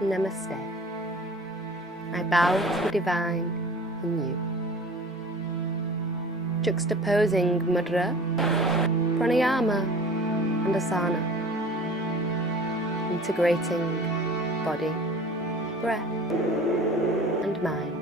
Namaste. I bow to the divine in you. Juxtaposing mudra, pranayama and asana. Integrating body, breath and mind.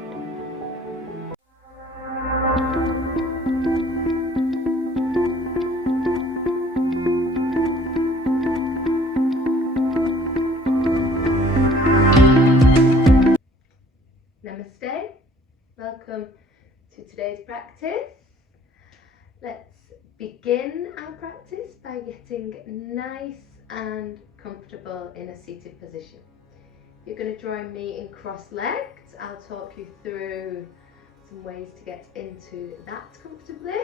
Namaste, welcome to today's practice. Let's begin our practice by getting nice and comfortable in a seated position. You're going to join me in cross-legged. I'll talk you through some ways to get into that comfortably.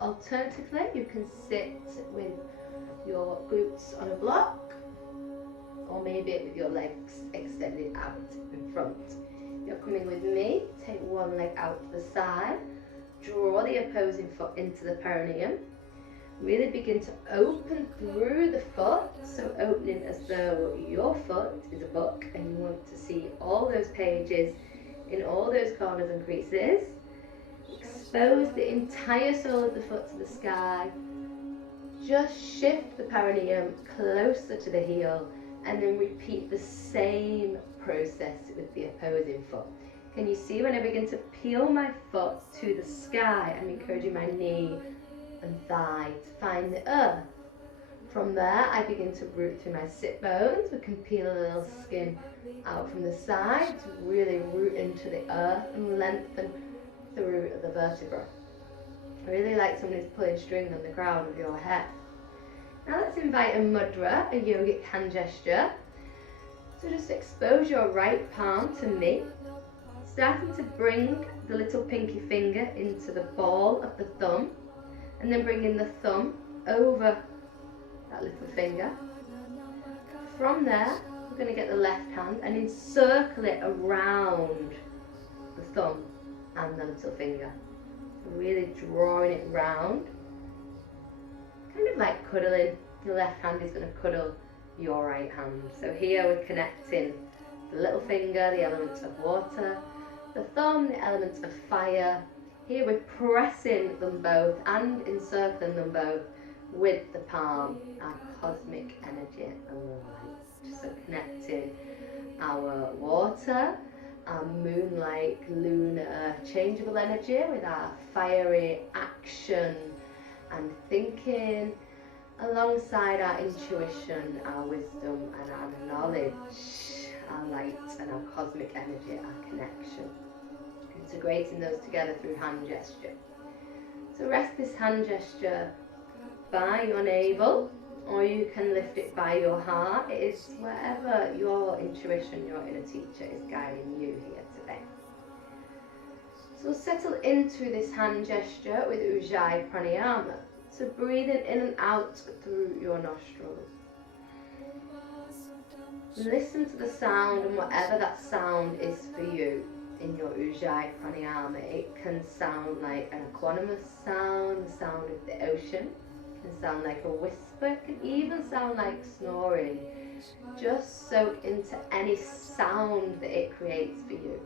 Alternatively, you can sit with your glutes on a block, or maybe with your legs extended out in front. You're coming with me, take one leg out to the side, draw the opposing foot into the perineum, really begin to open through the foot, so opening as though your foot is a book and you want to see all those pages in all those corners and creases. Expose the entire sole of the foot to the sky, just shift the perineum closer to the heel and then repeat the same process with the opposing foot. Can you see when I begin to peel my foot to the sky, I'm encouraging my knee and thigh to find the earth. From there, I begin to root through my sit bones. We can peel a little skin out from the side to really root into the earth and lengthen through the vertebra. I really like someone who's pulling string on the crown of your head. Now let's invite a mudra, a yogic hand gesture. So just expose your right palm to me, starting to bring the little pinky finger into the ball of the thumb, and then bringing the thumb over that little finger. From there, we're going to get the left hand and encircle it around the thumb and the little finger. Really drawing it round, kind of like cuddling. Your left hand is going to cuddle your right hand. So here we're connecting the little finger, the elements of water, the thumb, the elements of fire. Here we're pressing them both and encircling them both with the palm, our cosmic energy and light. So connecting our water, our moonlight, lunar, changeable energy with our fiery action and thinking, alongside our intuition, our wisdom and our knowledge, our light and our cosmic energy, our connection. Integrating those together through hand gesture. So rest this hand gesture by your navel, or you can lift it by your heart. It is wherever your intuition, your inner teacher is guiding you here today. So settle into this hand gesture with Ujjayi pranayama. So breathing in and out through your nostrils. Listen to the sound, and whatever that sound is for you in your Ujjayi pranayama. It can sound like an equanimous sound, the sound of the ocean. It can sound like a whisper. It can even sound like snoring. Just soak into any sound that it creates for you.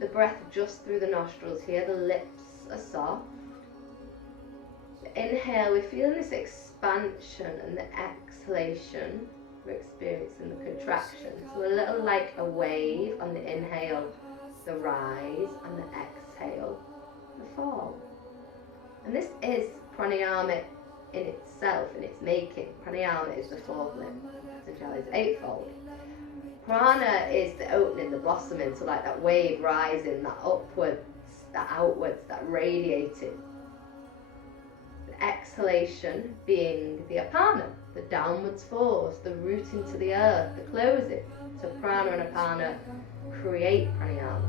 The breath just through the nostrils here. The lips are soft. Inhale, we're feeling this expansion, and the exhalation, we're experiencing the contraction. So a little like a wave on the inhale, the rise, and the exhale, the fall. And this is pranayama in itself, in its making. Pranayama is the fourth limb, Sitkara is eightfold. Prana is the opening, the blossoming, so like that wave rising, that upwards, that outwards, that radiating. Exhalation being the apana, the downwards force, the rooting to the earth, the closing. So prana and apana create pranayama.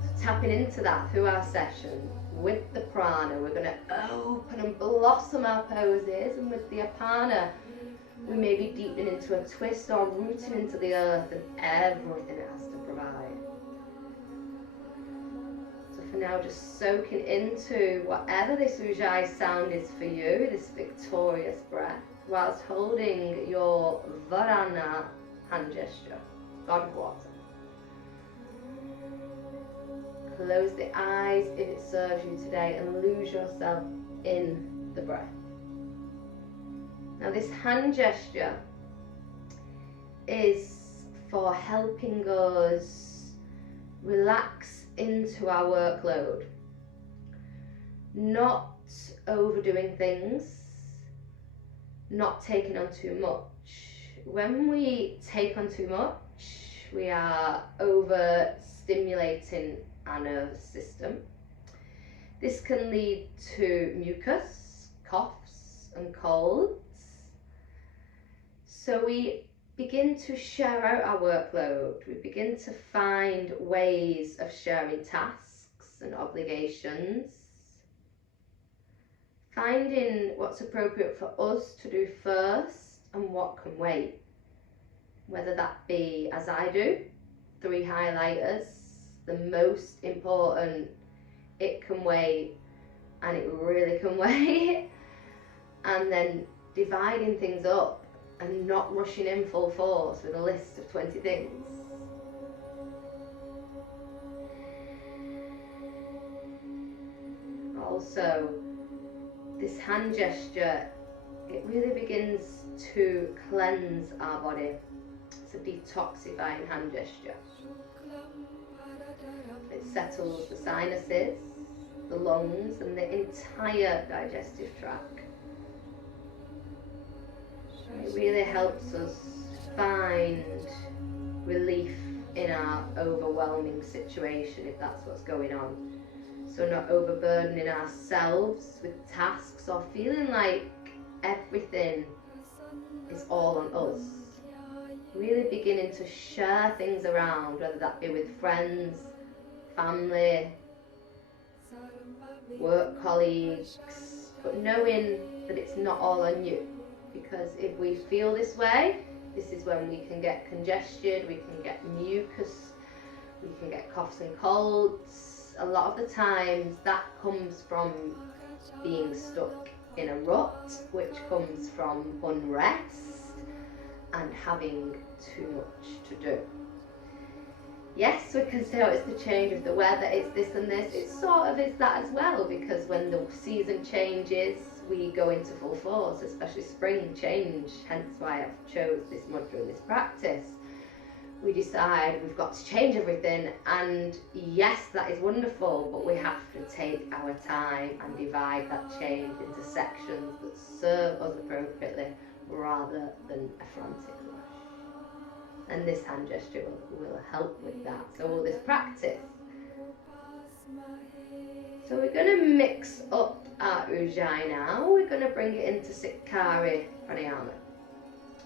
So tapping into that through our session with the prana, we're going to open and blossom our poses, and with the apana we may be deepening into a twist or rooting into the earth and everything it has to provide. For now, just soaking into whatever this Ujjayi sound is for you, this victorious breath, whilst holding your Varuna hand gesture, God of water. Close the eyes if it serves you today and lose yourself in the breath. Now this hand gesture is for helping us relax into our workload. Not overdoing things, not taking on too much. When we take on too much, we are overstimulating our nervous system. This can lead to mucus, coughs and colds. So we begin to share out our workload. We begin to find ways of sharing tasks and obligations. Finding what's appropriate for us to do first and what can wait. Whether that be, as I do, 3 highlighters, the most important, it can wait, and it really can wait. And then dividing things up and not rushing in full force with a list of 20 things. Also, this hand gesture, it really begins to cleanse our body. It's a detoxifying hand gesture. It settles the sinuses, the lungs and the entire digestive tract. And it really helps us find relief in our overwhelming situation, if that's what's going on. So not overburdening ourselves with tasks or feeling like everything is all on us. Really beginning to share things around, whether that be with friends, family, work colleagues, but knowing that it's not all on you. Because if we feel this way, this is when we can get congestion, we can get mucus, we can get coughs and colds. A lot of the times that comes from being stuck in a rut, which comes from unrest and having too much to do. Yes, we can say, oh, it's the change of the weather, it's this and this. It sort of is that as well, because when the season changes, we go into full force, especially spring change, hence why I've chose this mudra in this practice. We decide we've got to change everything, and yes, that is wonderful, but we have to take our time and divide that change into sections that serve us appropriately rather than a frantic rush. And this hand gesture will help with that. So all this practice. So we're going to mix up our ujjayi now. We're going to bring it into Sitkara pranayama.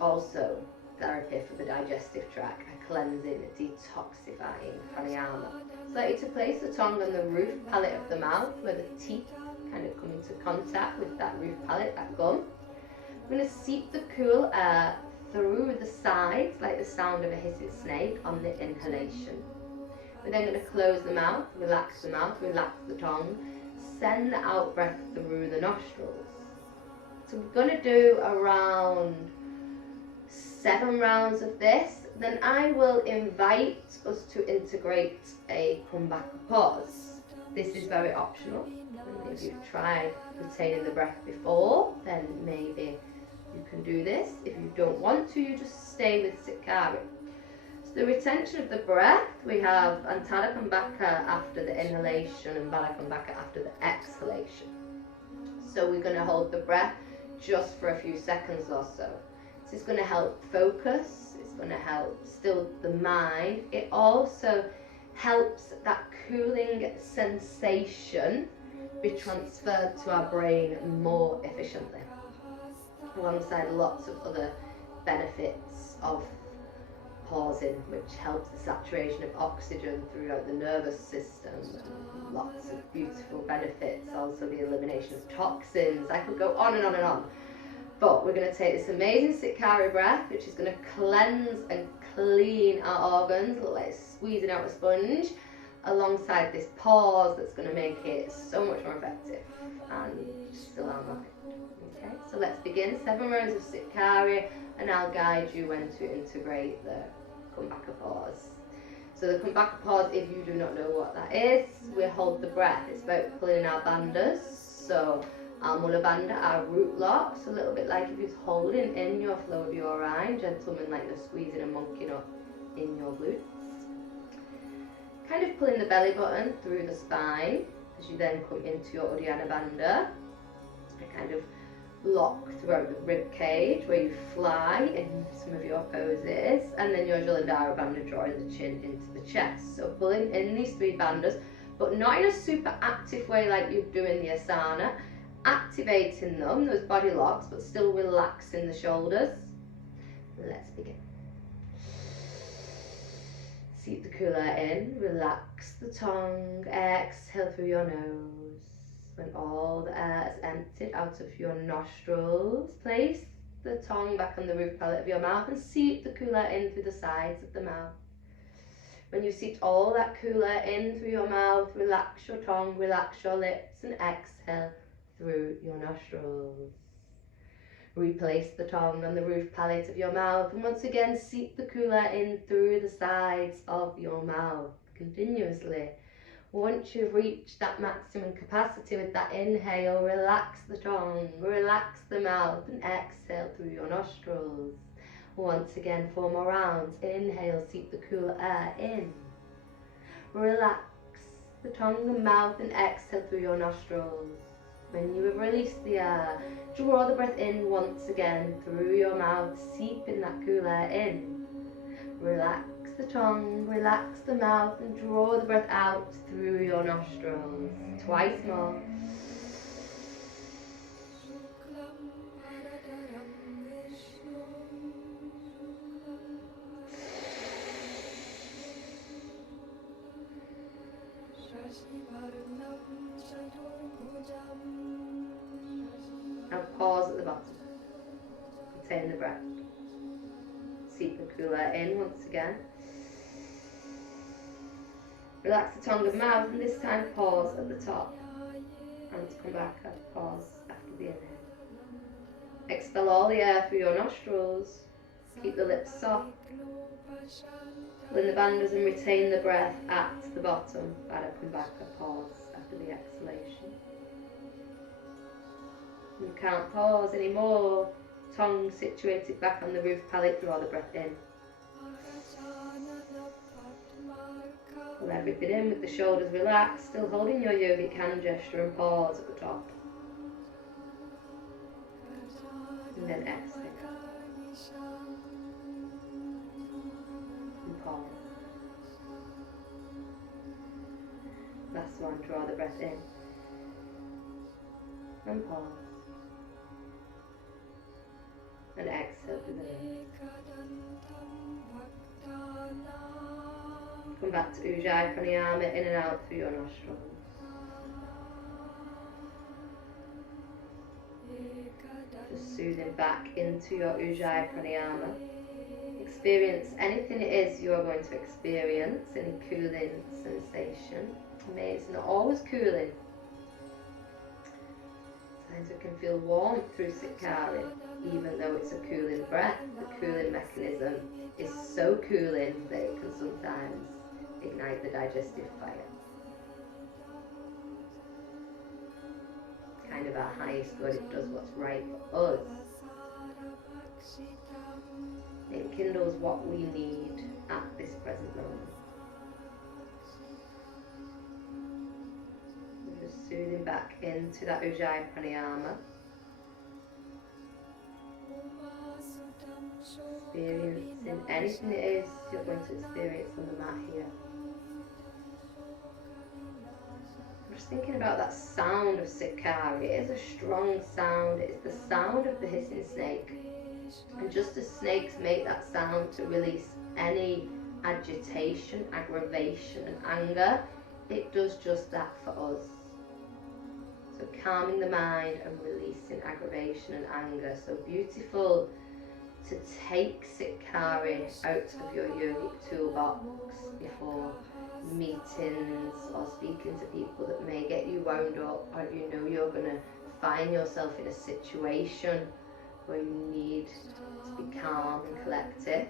Also therapy for the digestive tract, a cleansing, detoxifying pranayama. So I like you to place the tongue on the roof palate of the mouth where the teeth kind of come into contact with that roof palate, that gum. I'm going to seep the cool air through the sides like the sound of a hissing snake on the inhalation. We're then going to close the mouth, relax the tongue, send the out breath through the nostrils. So we're going to do around 7 rounds of this. Then I will invite us to integrate a comeback pause. This is very optional. And if you've tried retaining the breath before, then maybe you can do this. If you don't want to, you just stay with Sitkara. So the retention of the breath, we have Antara Kumbhaka after the inhalation and Bala Kumbhaka after the exhalation. So we're going to hold the breath just for a few seconds or so. This is going to help focus, it's going to help still the mind. It also helps that cooling sensation be transferred to our brain more efficiently, alongside lots of other benefits of pausing, which helps the saturation of oxygen throughout the nervous system, and lots of beautiful benefits, also the elimination of toxins. I could go on and on and on, but we're going to take this amazing Sitkara breath, which is going to cleanse and clean our organs, look like squeezing out a sponge, alongside this pause that's going to make it so much more effective and still our mind. Okay, so let's begin 7 rows of Sitkara, and I'll guide you when to integrate the Kumbhaka pause. So the Kumbhaka pause, if you do not know what that is, we hold the breath. It's about pulling our bandhas. So our Mula Bandha, our root locks, a little bit like if you're holding in your flow of your eye, gentlemen, like you're squeezing a monkey nut in your glutes. Kind of pulling the belly button through the spine as you then come into your Uddiyana Bandha. A kind of lock throughout the rib cage where you fly in some of your poses, and then your Jalandhara Bandha, drawing the chin into the chest. So pulling in these 3 bandhas, but not in a super active way like you're doing the asana, activating them, those body locks, but still relaxing the shoulders. Let's begin. Seep the cooler in, relax the tongue, exhale through your nose. When all the air is emptied out of your nostrils, place the tongue back on the roof palate of your mouth and seep the cooler in through the sides of the mouth. When you've seeped all that cooler in through your mouth, relax your tongue, relax your lips, and exhale through your nostrils. Replace the tongue on the roof palate of your mouth, and once again seep the cooler in through the sides of your mouth continuously. Once you've reached that maximum capacity with that inhale, relax the tongue, relax the mouth, and exhale through your nostrils. Once again, 4 more rounds. Inhale, seep the cooler air in. Relax the tongue, the mouth, and exhale through your nostrils. When you have released the air, draw the breath in once again through your mouth, seeping that cool air in. Relax the tongue, relax the mouth, and draw the breath out through your nostrils. Twice more. And pause at the bottom. Retain the breath. Seep the cooler in once again. Relax the tongue and mouth, and this time pause at the top. And come back and pause after the inhale. Expel all the air through your nostrils. Keep the lips soft. Pull in the bandhas and retain the breath at the bottom. Baddha Kumbhaka pause after the exhalation. You can't pause anymore. Tongue situated back on the roof palate, draw the breath in. Pull everything in with the shoulders relaxed, still holding your yogic hand gesture, and pause at the top. And then exhale. And pause. Last one, draw the breath in. And pause. And exhale through the nose. Come back to Ujjayi pranayama, in and out through your nostrils. Just soothing back into your Ujjayi pranayama. Experience anything it is you are going to experience, any cooling sensation. It's not always cooling. Sometimes we can feel warmth through Sitkara, even though it's a cooling breath. The cooling mechanism is so cooling that it can sometimes ignite the digestive fire. Kind of our highest good, it does what's right for us. It kindles what we need at this present moment. Just soothing back into that Ujjayi pranayama. Experiencing anything it is you're going to experience on the mat here. I'm just thinking about that sound of Sitkara. It is a strong sound. It's the sound of the hissing snake. And just as snakes make that sound to release any agitation, aggravation and anger, it does just that for us. So calming the mind and releasing aggravation and anger. So beautiful to take Sitkara out of your yogic toolbox before meetings or speaking to people that may get you wound up, or if you know you're going to find yourself in a situation where you need to be calm and collective.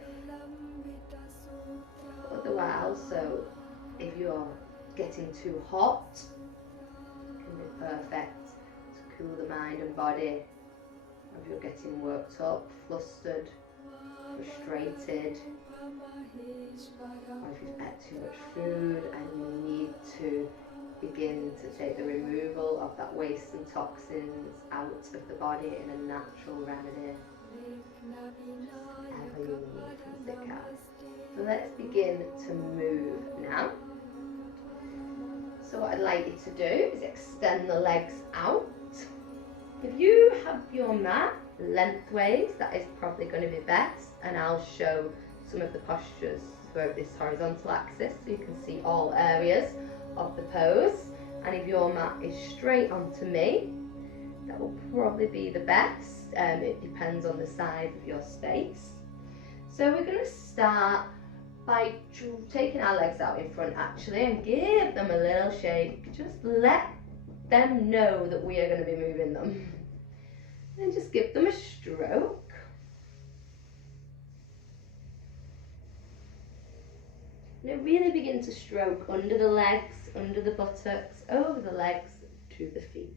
Otherwise, so if you're getting too hot, it can be perfect to cool the mind and body. If you're getting worked up, flustered, frustrated, or if you've ate too much food and you need to begin to take the removal of that waste and toxins out of the body in a natural remedy. Whatever you need from Sitkara. So let's begin to move now. So what I'd like you to do is extend the legs out. If you have your mat lengthways, that is probably going to be best, and I'll show some of the postures for this horizontal axis so you can see all areas of the pose. And if your mat is straight onto me, that will probably be the best. It depends on the size of your space. So we're going to start by taking our legs out in front actually and give them a little shake. Just let them know that we are going to be moving them. And just give them a stroke. Now really begin to stroke under the legs, under the buttocks, over the legs, to the feet.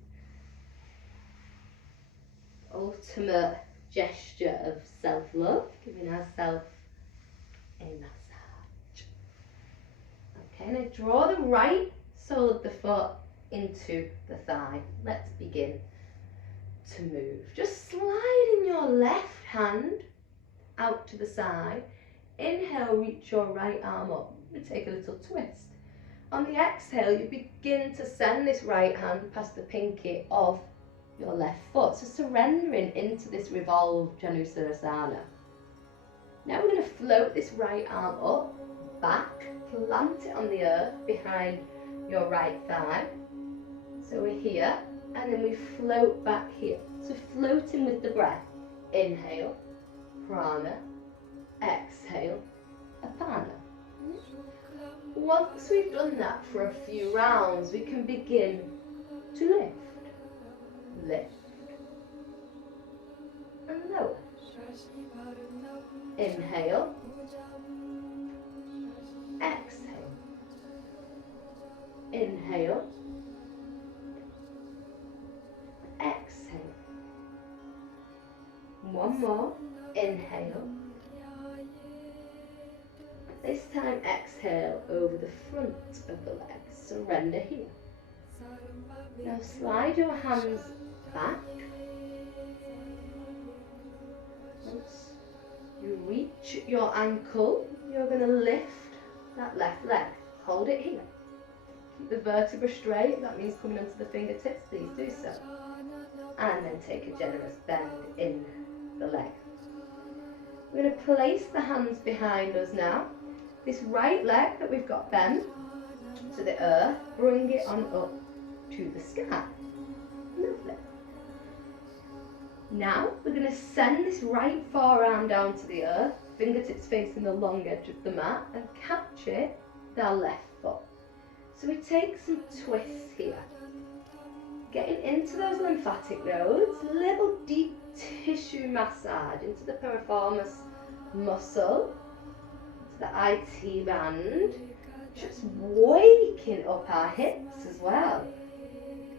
Ultimate gesture of self-love, giving ourselves a massage. Okay, now draw the right sole of the foot into the thigh. Let's begin to move. Just sliding your left hand out to the side. Inhale, reach your right arm up. We take a little twist. On the exhale, you begin to send this right hand past the pinky of your left foot. So surrendering into this revolved Janusarasana. Now we're going to float this right arm up, back, plant it on the earth behind your right thigh. So we're here, and then we float back here. So floating with the breath. Inhale, prana, exhale, apana. Once we've done that for a few rounds, we can begin to lift, lift, and lower. Inhale, exhale, inhale, exhale. One more, inhale. This time exhale over the front of the legs, surrender here. Now slide your hands back. Once you reach your ankle, you're going to lift that left leg. Hold it here. Keep the vertebra straight, that means coming onto the fingertips, please do so. And then take a generous bend in the leg. We're going to place the hands behind us now. This right leg that we've got bent to the earth, bring it on up to the sky. Lovely. Now we're going to send this right forearm down to the earth, fingertips facing the long edge of the mat, and catch it with our left foot. So we take some twists here. Getting into those lymphatic nodes, little deep tissue massage into the piriformis muscle, to the IT band, just waking up our hips as well.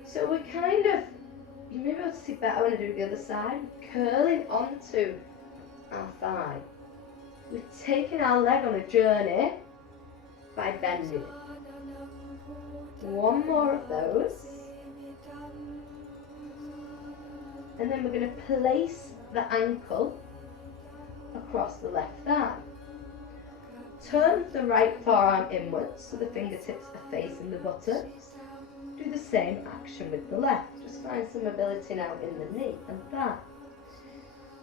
So we're kind of, you may be able to see better when I do the other side, curling onto our thigh. We're taking our leg on a journey by bending it. One more of those. And then we're going to place the ankle across the left thigh. Turn the right forearm inwards so the fingertips are facing the buttocks. Do the same action with the left. Just find some mobility now in the knee and thigh.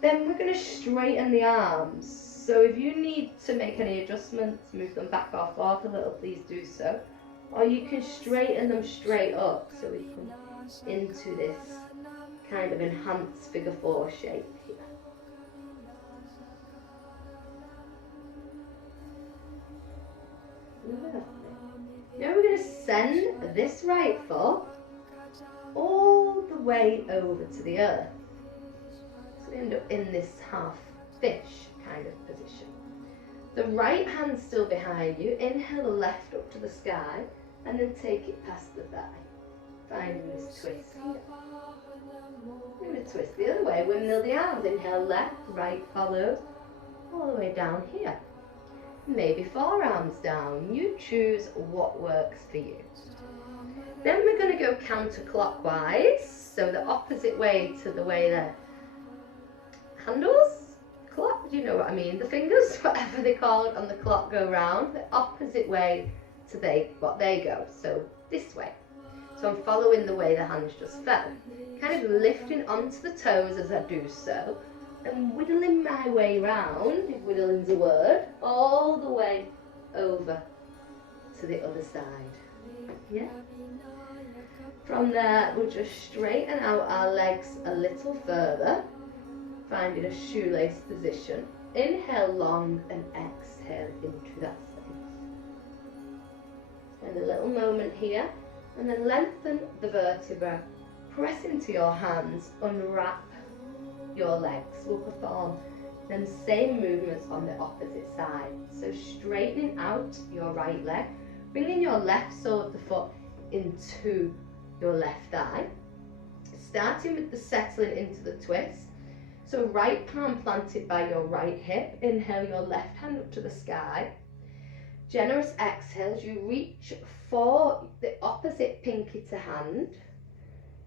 Then we're going to straighten the arms. So if you need to make any adjustments, move them back or forth a little, please do so. Or you can straighten them straight up so we come into this kind of enhanced figure 4 shape here. Lovely. Now we're going to send this right foot all the way over to the earth. So we end up in this half fish kind of position. The right hand's still behind you. Inhale the left up to the sky and then take it past the thigh. Finding this twist here. I'm going to twist the other way. Windmill the arms. Inhale left, right follows, all the way down here. Maybe forearms down. You choose what works for you. Then we're going to go counterclockwise, so the opposite way to the way the handles, clock, do you know what I mean? The fingers, whatever they call it on the clock, go round. The opposite way to what they go, so this way. So I'm following the way the hands just fell. Kind of lifting onto the toes as I do so, and whittling my way round, if whittling's a word, all the way over to the other side. Yeah? From there, we'll just straighten out our legs a little further, finding a shoelace position. Inhale long and exhale into that space. Spend a little moment here, and then lengthen the vertebra. Press into your hands, unwrap your legs. We'll perform them same movements on the opposite side. So straightening out your right leg, bringing your left sole of the foot into your left thigh, starting with the settling into the twist. So right palm planted by your right hip. Inhale your left hand up to the sky. Generous exhales, you reach for the opposite pinky to hand,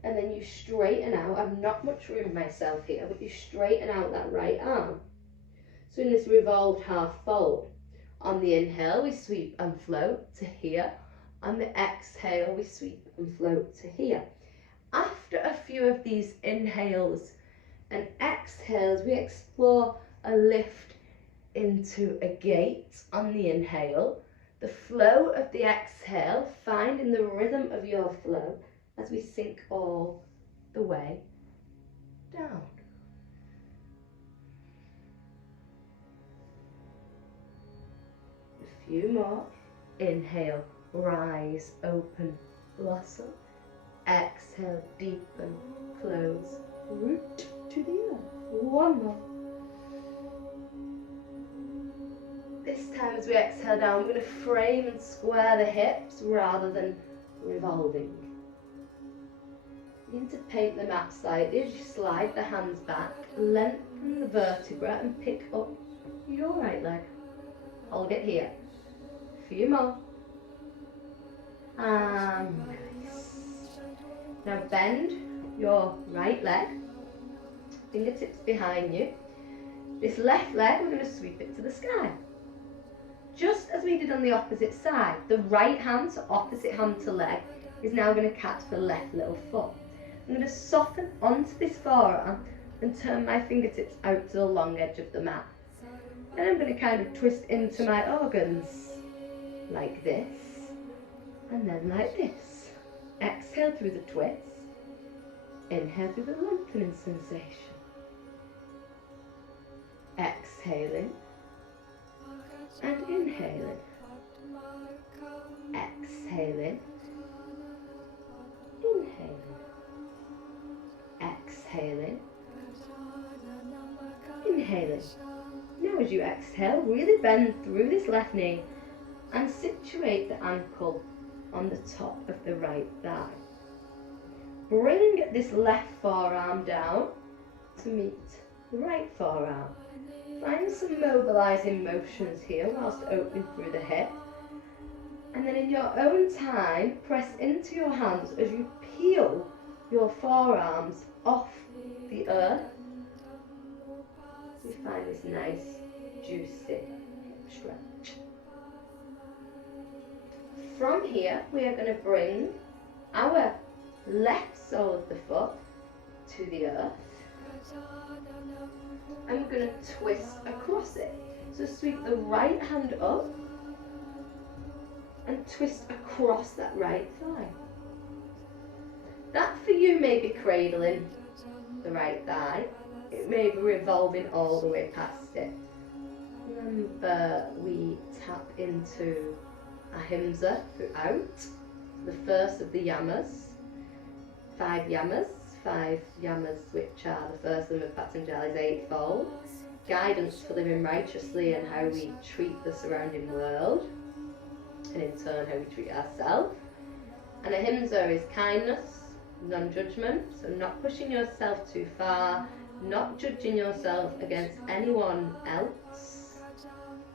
and then you straighten out. I've not much room myself here, but you straighten out that right arm. So in this revolved half fold, on the inhale we sweep and float to here. On the exhale we sweep and float to here. After a few of these inhales and exhales, we explore a lift into a gate on the inhale. The flow of the exhale, finding the rhythm of your flow as we sink all the way down. A few more. Inhale, rise, open, blossom. Exhale, deepen, close, root to the earth. One more. This time as we exhale down, we're going to frame and square the hips rather than revolving. Begin to paint the mat slightly as you slide the hands back, lengthen the vertebra and pick up your right leg. Hold it here. A few more. And release. Now bend your right leg, fingertips behind you. This left leg, we're going to sweep it to the sky. Just as we did on the opposite side, the right hand, so opposite hand to leg, is now going to catch the left little foot. I'm going to soften onto this forearm and turn my fingertips out to the long edge of the mat. Then I'm going to kind of twist into my organs, like this, and then like this. Exhale through the twist, inhale through the lengthening sensation. Exhaling and inhaling. Exhaling, inhaling. Exhaling, inhaling. Now as you exhale, really bend through this left knee and situate the ankle on the top of the right thigh. Bring this left forearm down to meet the right forearm. Find some mobilising motions here whilst opening through the hip. And then in your own time, press into your hands as you peel your forearms off the earth. We find this nice, juicy hip stretch. From here, we are going to bring our left sole of the foot to the earth. And we're going to twist across it. So sweep the right hand up and twist across that right thigh. That for you may be cradling the right thigh. It may be revolving all the way past it. Remember, we tap into ahimsa throughout. The first of the yamas. 5 yamas. 5 yamas, which are the first limb of Patanjali's eightfold, guidance for living righteously and how we treat the surrounding world, and in turn how we treat ourselves. And ahimsa is kindness, non-judgment, so not pushing yourself too far, not judging yourself against anyone else,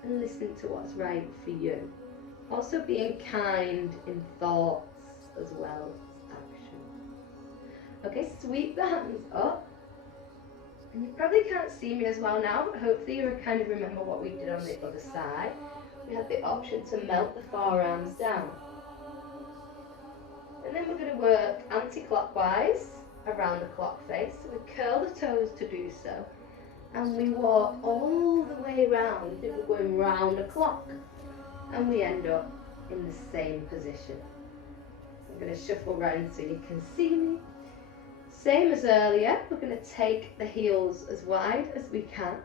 and listening to what's right for you. Also being kind in thoughts as well as action. Okay, sweep the hands up. And you probably can't see me as well now, but hopefully you kind of remember what we did on the other side. We had the option to melt the forearms down. And then we're going to work anti-clockwise around the clock face. So we curl the toes to do so. And we walk all the way round. We're going round the clock. And we end up in the same position. I'm going to shuffle round so you can see me. Same as earlier, we're going to take the heels as wide as we can.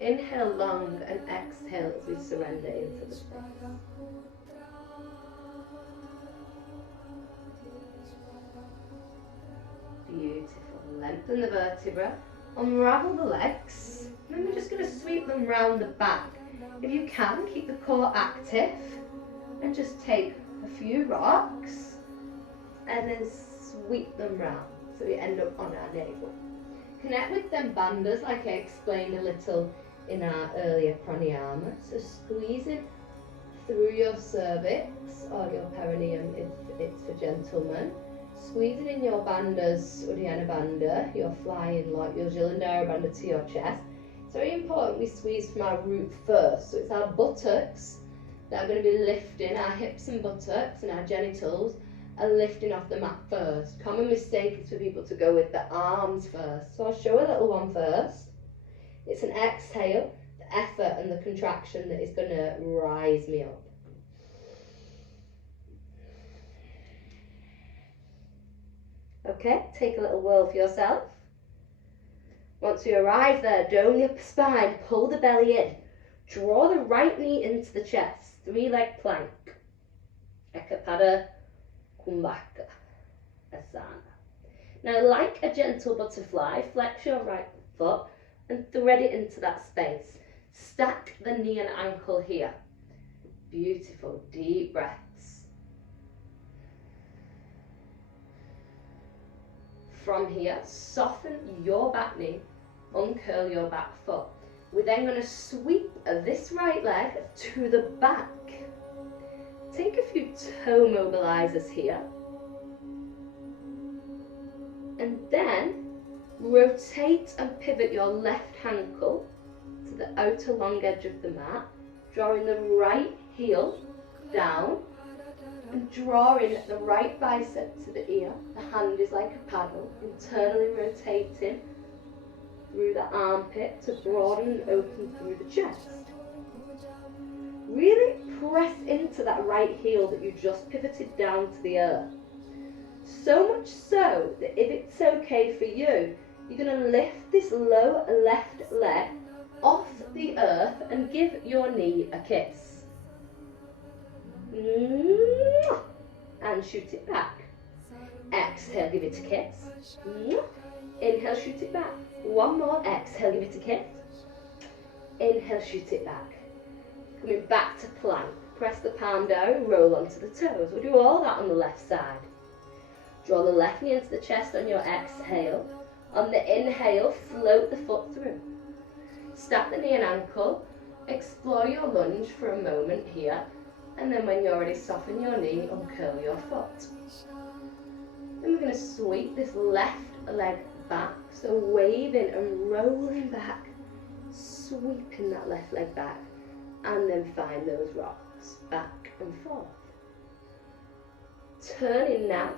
Inhale long and exhale as we surrender into the space. Beautiful. Lengthen the vertebra. Unravel the legs. And then we're just going to sweep them round the back. If you can, keep the core active. And just take a few rocks. And then sweep them round. So we end up on our navel. Connect with them bandhas like I explained a little in our earlier pranayama. So squeezing through your cervix or your perineum if it's for gentlemen. Squeezing in your bandhas, Uddiyana Bandha, your flying lot, your Jalandhara Bandha to your chest. It's very important we squeeze from our root first. So it's our buttocks that are going to be lifting, our hips and buttocks and our genitals are lifting off the mat first. Common mistake is for people to go with the arms first. So I'll show a little one first. It's an exhale, the effort and the contraction that is going to rise me up. Okay, take a little whirl for yourself. Once you arrive there, dome the upper spine, pull the belly in. Draw the right knee into the chest, 3-leg plank. Ekapada Kumbhaka Asana. Now, like a gentle butterfly, flex your right foot and thread it into that space. Stack the knee and ankle here. Beautiful, deep breaths. From here, soften your back knee, uncurl your back foot. We're then going to sweep this right leg to the back. Take a few toe mobilizers here. And then rotate and pivot your left ankle to the outer long edge of the mat, drawing the right heel down and drawing the right bicep to the ear. The hand is like a paddle, internally rotating through the armpit to broaden and open through the chest. Really press into that right heel that you just pivoted down to the earth. So much so that if it's okay for you, you're going to lift this lower left leg off the earth and give your knee a kiss. And shoot it back. Exhale, give it a kiss. Inhale, shoot it back. One more. Exhale, give it a kiss. Inhale, shoot it back. Coming back to plank. Press the palm down, roll onto the toes. We'll do all that on the left side. Draw the left knee into the chest on your exhale. On the inhale, float the foot through. Stack the knee and ankle. Explore your lunge for a moment here. And then when you're ready, soften your knee, uncurl your foot. Then we're going to sweep this left leg back. So waving and rolling back. Sweeping that left leg back. And then find those rocks back and forth. Turning now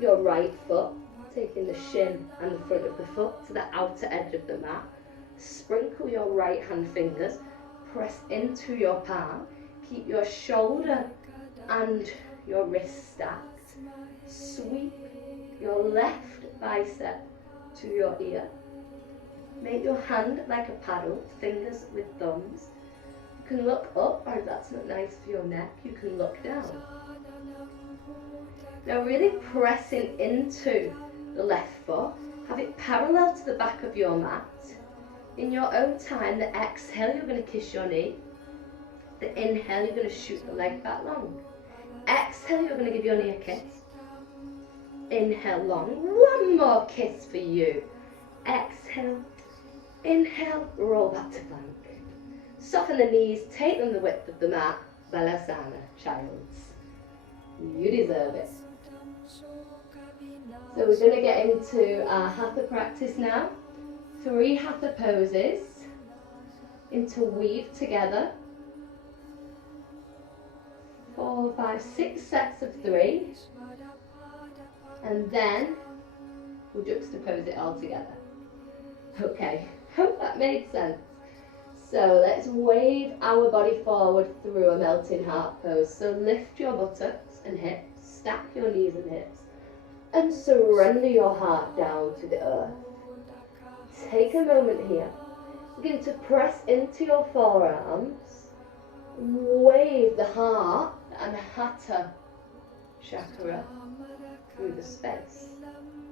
your right foot, taking the shin and the front of the foot to the outer edge of the mat. Sprinkle your right hand fingers, press into your palm, keep your shoulder and your wrist stacked. Sweep your left bicep to your ear. Make your hand like a paddle, fingers with thumbs. You can look up, or if that's not nice for your neck, you can look down. Now really pressing into the left foot, Have it parallel to the back of your mat. In your own time, the exhale, you're going to kiss your knee. The inhale, you're going to shoot the leg back long. Exhale, you're going to give your knee a kiss. Inhale long. One more kiss for you. Exhale. Inhale, roll back to plank. Soften the knees, take them the width of the mat. Balasana, child's. You deserve it. So we're going to get into our hatha practice now. 3 hatha poses. Interweave together. 4, 5, 6 sets of 3. And then we'll juxtapose it all together. Okay, hope that made sense. So let's wave our body forward through a melting heart pose. So lift your buttocks and hips, stack your knees and hips, and surrender your heart down to the earth. Take a moment here. Begin to press into your forearms. Wave the heart and hatha chakra through the space.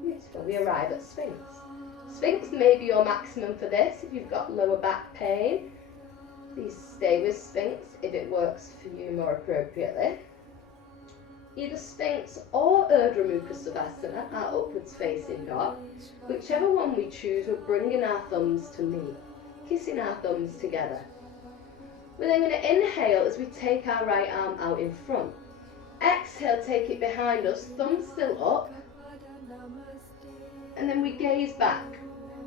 Beautiful. We arrive at Sphinx. Sphinx may be your maximum for this. If you've got lower back pain, please stay with Sphinx if it works for you more appropriately. Either Sphinx or Urdhva Mukha Savasana, our upwards facing dog. Whichever one we choose, we're bringing our thumbs to meet, kissing our thumbs together. We're then going to inhale as we take our right arm out in front. Exhale, take it behind us, thumb still up. And then we gaze back.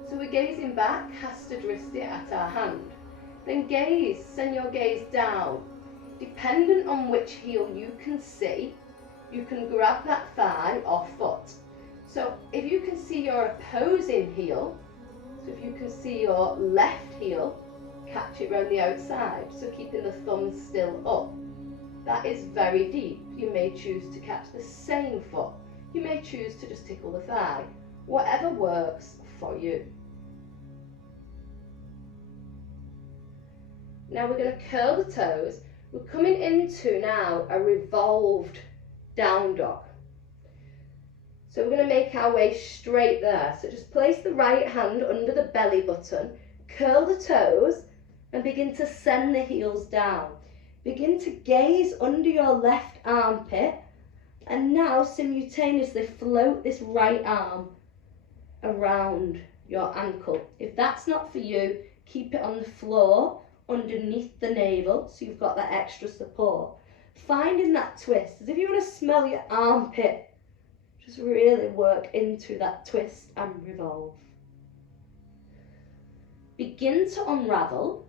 So we're gazing back, hasta dristi at our hand. Then gaze, send your gaze down. Dependent on which heel you can see, you can grab that thigh or foot. So if you can see your opposing heel, so if you can see your left heel, catch it round the outside. So keeping the thumb still up. That is very deep. You may choose to catch the same foot. You may choose to just tickle the thigh. Whatever works for you. Now we're going to curl the toes. We're coming into now a revolved down dog. So we're going to make our way straight there. So just place the right hand under the belly button, curl the toes and begin to send the heels down. Begin to gaze under your left armpit and now simultaneously float this right arm around your ankle. If that's not for you, keep it on the floor underneath the navel so you've got that extra support. Finding that twist, as if you want to smell your armpit, just really work into that twist and revolve. Begin to unravel.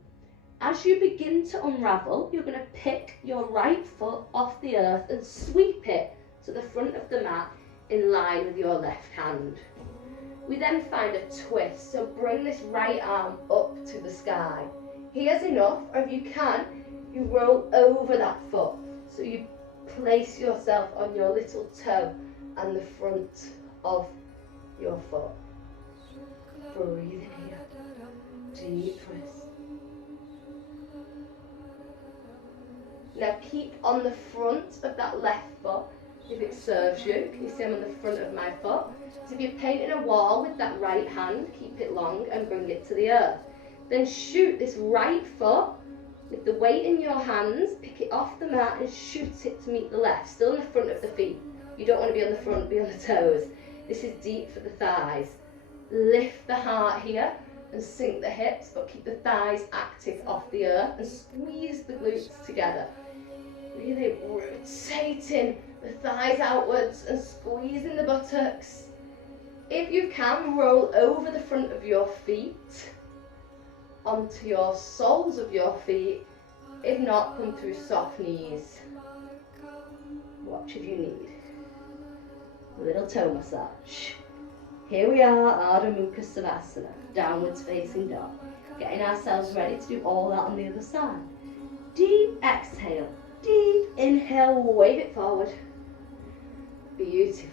As you begin to unravel, you're going to pick your right foot off the earth and sweep it to the front of the mat in line with your left hand. We then find a twist, so bring this right arm up to the sky. Here's enough, or if you can, you roll over that foot. So you place yourself on your little toe and the front of your foot. Breathe in here. Deep twist. Now keep on the front of that left foot if it serves you. Can you see I'm on the front of my foot? So if you're painting a wall with that right hand, keep it long and bring it to the earth. Then shoot this right foot with the weight in your hands, pick it off the mat and shoot it to meet the left, still in the front of the feet. You don't want to be on the front, be on the toes. This is deep for the thighs. Lift the heart here and sink the hips, but keep the thighs active off the earth and squeeze the glutes together. Really rotating the thighs outwards and squeezing the buttocks. If you can, roll over the front of your feet onto your soles of your feet. If not, come through soft knees. Watch if you need. A little toe massage. Here we are, Ardha Mukha Savasana, downwards facing dog. Getting ourselves ready to do all that on the other side. Deep exhale, deep inhale, wave it forward. Beautiful.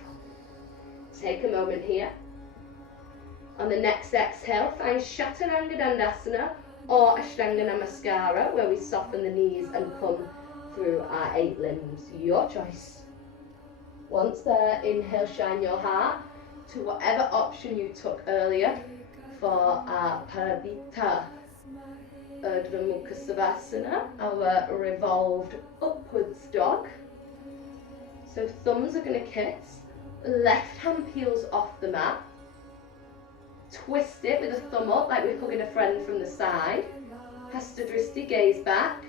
Take a moment here. On the next exhale, find Chaturanga Dandasana or Ashtanga Namaskara, where we soften the knees and come through our 8 limbs. Your choice. Once there, inhale, shine your heart. to whatever option you took earlier for our Paravita Urdhva Mukha Savasana, our revolved upwards dog. So thumbs are going to kiss, left hand peels off the mat, twist it with a thumb up like we're hugging a friend from the side, Hastadristi, gaze back,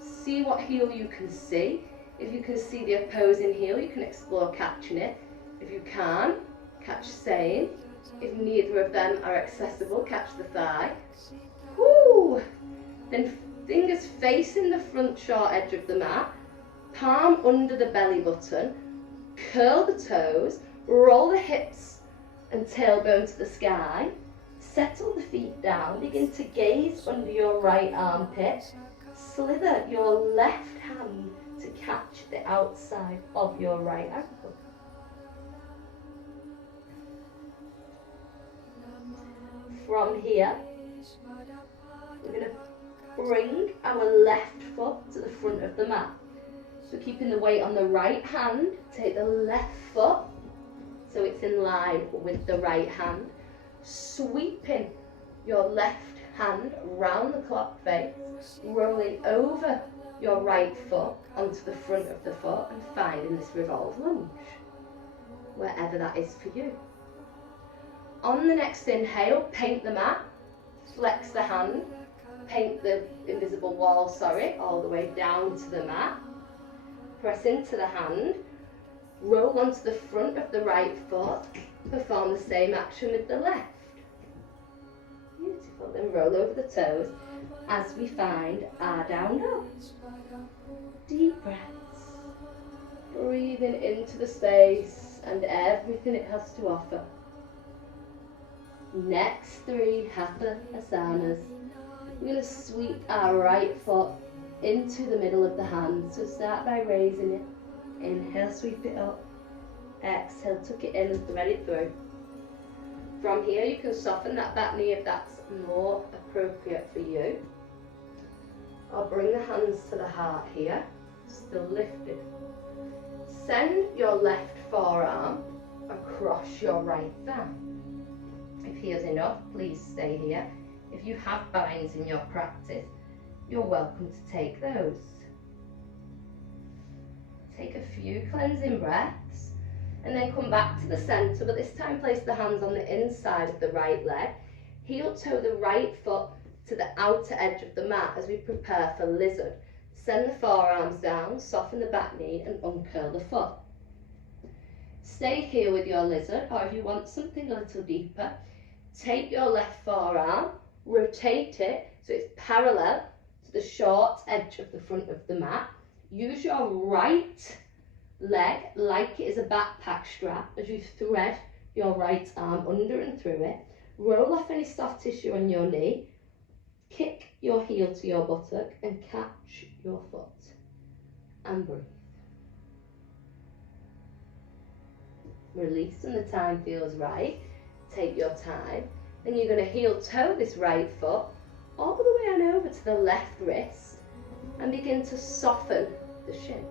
see what heel you can see. If you can see the opposing heel, you can explore catching it. If you can, catch same. If neither of them are accessible, catch the thigh. Woo! Then fingers facing the front short edge of the mat, palm under the belly button, curl the toes, roll the hips and tailbone to the sky, settle the feet down, begin to gaze under your right armpit, slither your left hand to catch the outside of your right ankle. From here, we're going to bring our left foot to the front of the mat. So keeping the weight on the right hand, take the left foot so it's in line with the right hand, sweeping your left hand round the clock face, rolling over your right foot onto the front of the foot and finding this revolved lunge, wherever that is for you. On the next inhale, paint the mat, flex the hand, paint the invisible wall, all the way down to the mat, press into the hand, roll onto the front of the right foot, perform the same action with the left. Beautiful, then roll over the toes as we find our down dog. Deep breaths, breathing into the space and everything it has to offer. Next 3 hatha asanas. We're going to sweep our right foot into the middle of the hand. So start by raising it. Inhale, sweep it up. Exhale, tuck it in and thread it through. From here, you can soften that back knee if that's more appropriate for you. Or bring the hands to the heart here, still lifted. Send your left forearm across your right thigh. If here's enough, please stay here. If you have binds in your practice, you're welcome to take those. Take a few cleansing breaths and then come back to the centre, but this time place the hands on the inside of the right leg. Heel toe the right foot to the outer edge of the mat as we prepare for lizard. Send the forearms down, soften the back knee and uncurl the foot. Stay here with your lizard, or if you want something a little deeper, take your left forearm, rotate it so it's parallel to the short edge of the front of the mat. Use your right leg like it is a backpack strap as you thread your right arm under and through it. Roll off any soft tissue on your knee. Kick your heel to your buttock and catch your foot. And breathe. Release when the time feels right. Take your time. Then you're going to heel toe this right foot all the way on over to the left wrist and begin to soften the shin.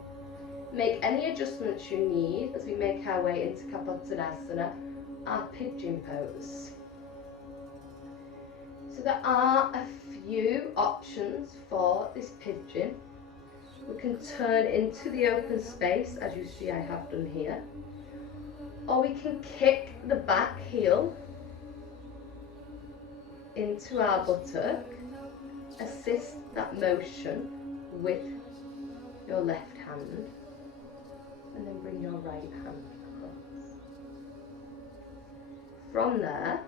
Make any adjustments you need as we make our way into Kapottanasana, our pigeon pose. So there are a few options for this pigeon. We can turn into the open space, as you see I have done here, or we can kick the back heel into our buttock, assist that motion with your left hand, and then bring your right hand across. From there,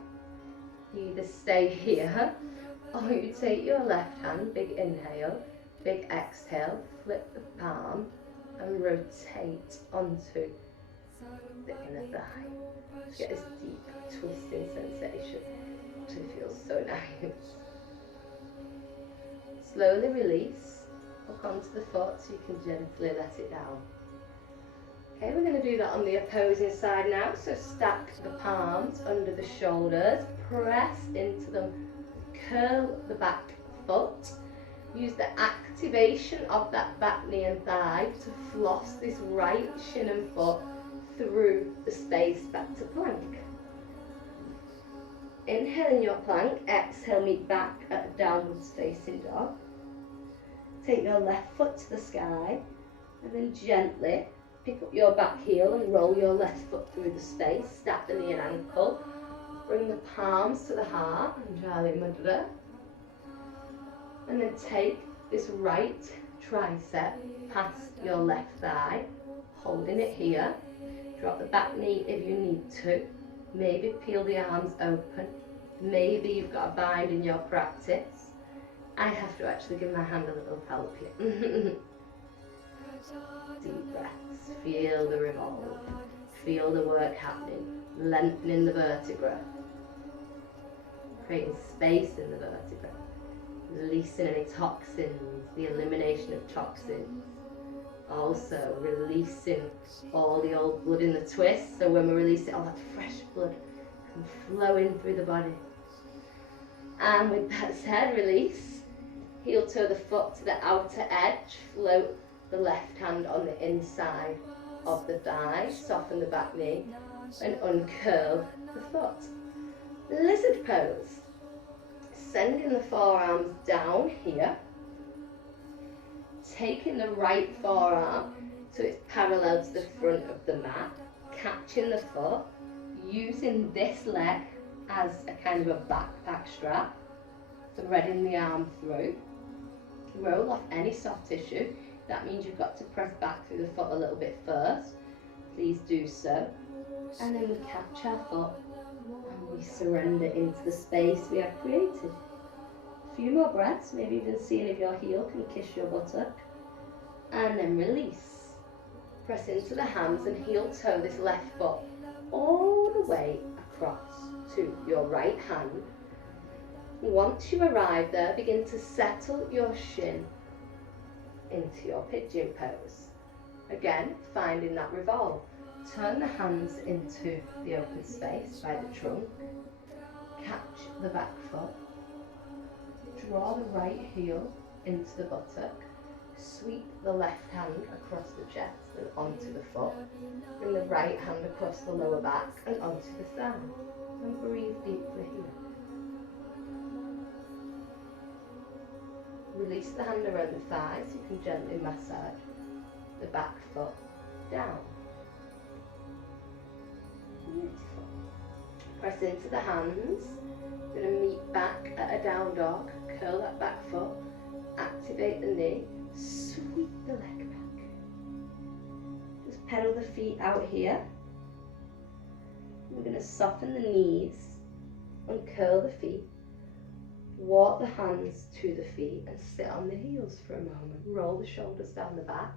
you either stay here, or you take your left hand, big inhale, big exhale, flip the palm, and rotate onto the inner thigh. Get this deep twisting sensation. It feels so nice. Slowly release, hook onto the foot so you can gently let it down. Okay, we're going to do that on the opposing side now. So stack the palms under the shoulders, press into them, curl the back foot. Use the activation of that back knee and thigh to floss this right shin and foot through the space back to plank. Inhale in your plank, exhale, meet back at a downwards facing dog. Take your left foot to the sky and then gently pick up your back heel and roll your left foot through the space. Stack the knee and ankle. Bring the palms to the heart, Anjali Mudra. And then take this right tricep past your left thigh, holding it here. Drop the back knee if you need to. Maybe peel the arms open. Maybe you've got a bind in your practice. I have to actually give my hand a little help here. Deep breaths. Feel the revolve. Feel the work happening. Lengthening the vertebra. Creating space in the vertebra. Releasing any toxins. The elimination of toxins. Also releasing all the old blood in the twist. So when we release it, all that fresh blood can flow in through the body. And with that said, release. Heel toe the foot to the outer edge. Float the left hand on the inside of the thigh. Soften the back knee and uncurl the foot. Lizard pose. Sending the forearms down here. Taking the right forearm so it's parallel to the front of the mat. Catching the foot. Using this leg as a kind of a backpack strap. Threading the arm through. Roll off any soft tissue. That means you've got to press back through the foot a little bit first. Please do so. And then we catch our foot and we surrender into the space we have created. A few more breaths, maybe even seeing if your heel can kiss your buttock. And then release. Press into the hands and heel toe this left foot all the way across to your right hand. Once you arrive there, begin to settle your shin into your pigeon pose. Again, finding that revolve. Turn the hands into the open space by the trunk. Catch the back foot. Draw the right heel into the buttock. Sweep the left hand across the chest and onto the foot. Bring the right hand across the lower back and onto the thigh. And breathe deeply here. Release the hand around the thigh so you can gently massage the back foot down. Beautiful. Press into the hands. You're going to meet back at a down dog. Curl that back foot. Activate the knee. Sweep the leg back. Just pedal the feet out here. We're going to soften the knees. Uncurl the feet. Walk the hands to the feet and sit on the heels for a moment. Roll the shoulders down the back.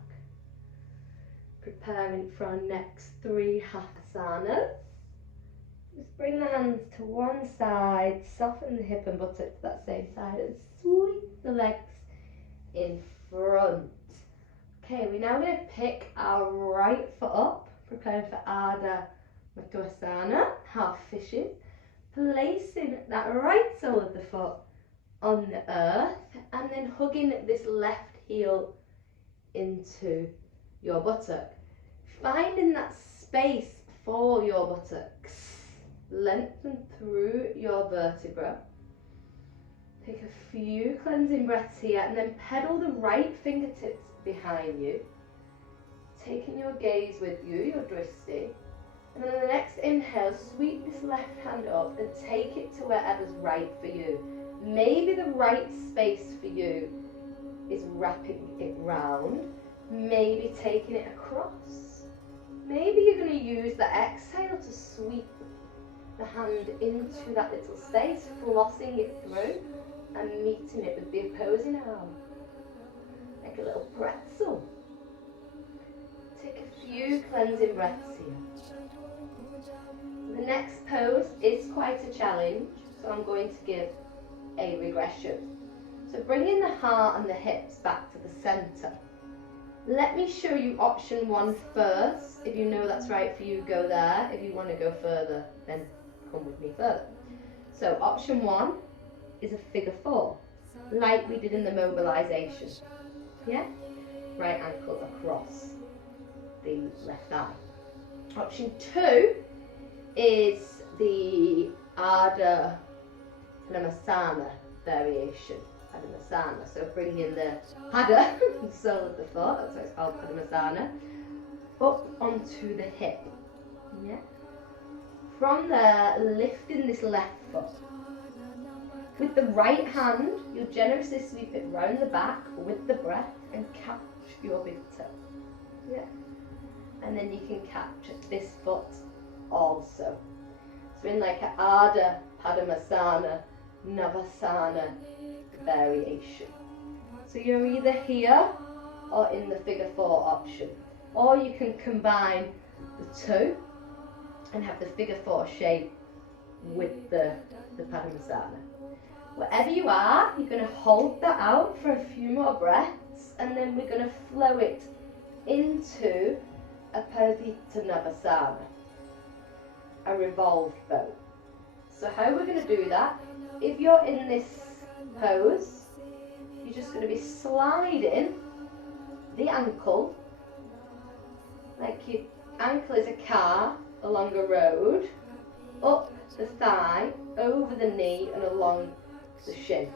Preparing for our next 3 hatha. Just bring the hands to one side, soften the hip and buttock to that same side and sweep the legs in front. Okay, we're now going to pick our right foot up, preparing for Ardha Matsyendrasana, half fishes. Placing that right sole of the foot on the earth and then hugging this left heel into your buttock. Finding that space for your buttocks. Lengthen through your vertebra. Take a few cleansing breaths here and then pedal the right fingertips behind you. Taking your gaze with you, your drishti. And then on the next inhale, sweep this left hand up and take it to wherever's right for you. Maybe the right space for you is wrapping it round. Maybe taking it across. Maybe you're going to use the exhale to sweep the hand into that little space, flossing it through and meeting it with the opposing arm. Like a little pretzel. Take a few cleansing breaths here. The next pose is quite a challenge, so I'm going to give a regression. So bringing the heart and the hips back to the center. Let me show you option 1 first. If you know that's right for you, go there. If you want to go further, then come with me further. So option 1 is a figure 4, like we did in the mobilisation. Yeah? Right ankle across the left thigh. Option 2 is the Ardha Pranayama variation. Padmasana. So bringing the Pada, the sole of the foot, that's why it's called Padmasana, up onto the hip. Yeah. From there, lifting this left foot. With the right hand, you'll generously sweep it round the back with the breath and catch your big toe. Yeah. And then you can catch this foot also. So in like an Ardha Padmasana, Navasana variation. So you're either here or in the figure 4 option. Or you can combine the two and have the figure 4 shape with the Padmasana. Wherever you are, you're going to hold that out for a few more breaths, and then we're going to flow it into a Parivrtta Navasana, a revolved boat. So how we're going to do that, if you're in this pose, you're just going to be sliding the ankle, like your ankle is a car along a road, up the thigh, over the knee and along the shin.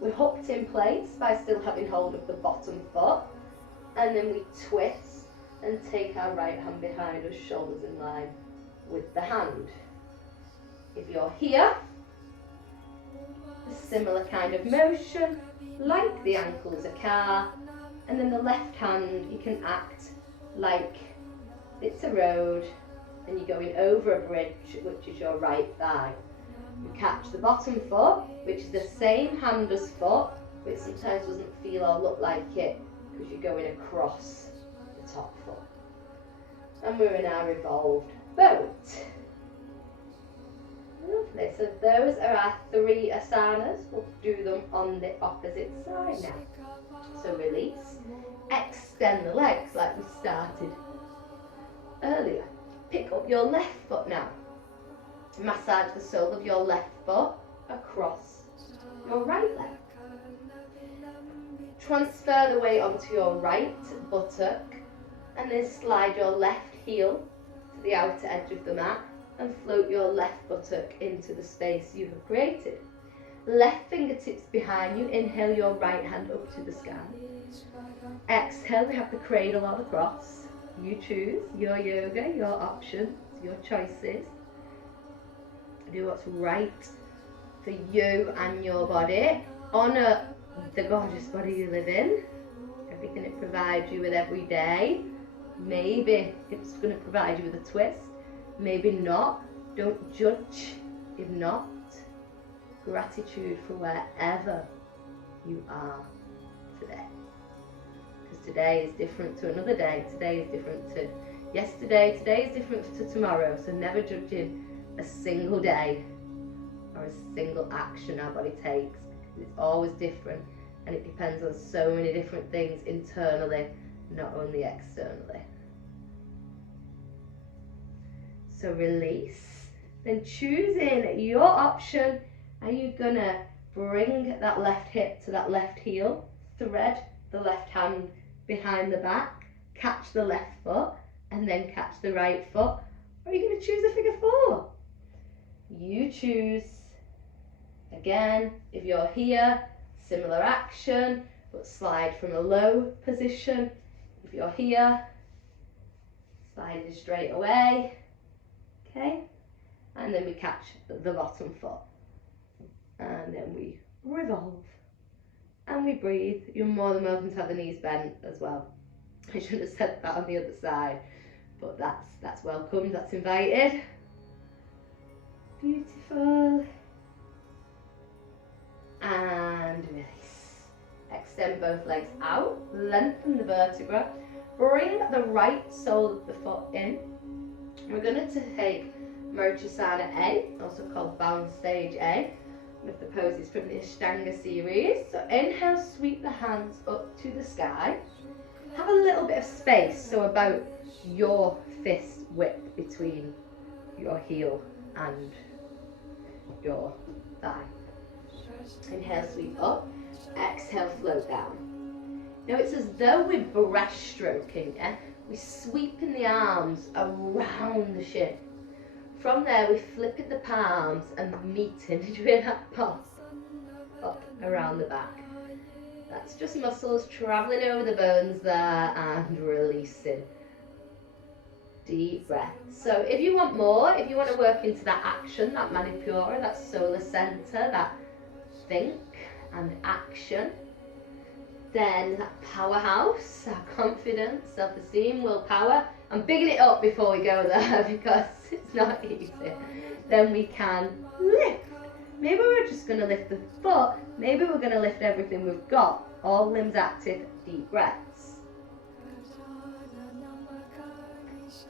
We're hooked in place by still having hold of the bottom foot, and then we twist and take our right hand behind us, shoulders in line with the hand. If you're here, a similar kind of motion, like the ankle is a car, and then the left hand you can act like it's a road and you're going over a bridge, which is your right thigh. You catch the bottom foot, which is the same hand as foot, but sometimes doesn't feel or look like it because you're going across the top foot. And we're in our revolved boat. Lovely. So those are our 3 asanas. We'll do them on the opposite side now. So release. Extend the legs like we started earlier. Pick up your left foot now. Massage the sole of your left foot across your right leg. Transfer the weight onto your right buttock and then slide your left heel to the outer edge of the mat and float your left buttock into the space you have created. Left fingertips behind you, inhale your right hand up to the sky. Exhale, we have the cradle or the cross. You choose your yoga, your options, your choices. Do what's right for you and your body. Honour the gorgeous body you live in. Everything it provides you with every day. Maybe it's going to provide you with a twist. Maybe not. Don't judge if not. Gratitude for wherever you are today. Because today is different to another day. Today is different to yesterday. Today is different to tomorrow. So never judging a single day or a single action our body takes. It's always different and it depends on so many different things internally, not only externally. So release, then choosing your option. Are you gonna bring that left hip to that left heel, thread the left hand behind the back, catch the left foot and then catch the right foot? Or are you gonna choose a figure 4? You choose. Again, if you're here, similar action, but slide from a low position. If you're here, slide it straight away. Okay, and then we catch the bottom foot. And then we revolve. And we breathe. You're more than welcome to have the knees bent as well. I should have said that on the other side, but that's welcome, that's invited. Beautiful. And release. Extend both legs out, lengthen the vertebra, bring the right sole of the foot in. We're going to take Mochasana A, also called Bound Stage A, with the poses from the Ashtanga series. So inhale, sweep the hands up to the sky. Have a little bit of space, so about your fist width between your heel and your thigh. Inhale, sweep up. Exhale, float down. Now it's as though we're breaststroking, yeah? we sweeping the arms around the shin. From there, we're flipping the palms and meeting. Did you hear that pop? Up around the back. That's just muscles travelling over the bones there and releasing. Deep breath. So if you want more, if you want to work into that action, that manipura, that solar center, that think and action, then that powerhouse, our confidence, self-esteem, willpower, I'm bigging it up before we go there because it's not easy. Then we can lift. Maybe we're just going to lift the foot. Maybe we're going to lift everything we've got. All limbs active, deep breaths.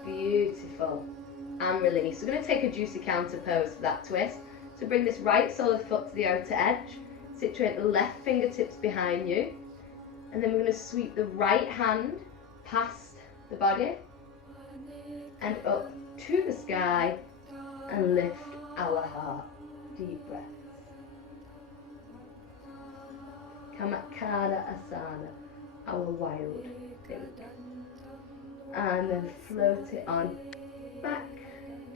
Beautiful. And release. We're going to take a juicy counter pose for that twist. So bring this right sole of the foot to the outer edge. Situate the left fingertips behind you. And then we're going to sweep the right hand past the body and up to the sky and lift our heart. Deep breaths. Kamakara asana, our wild thing. And then float it on back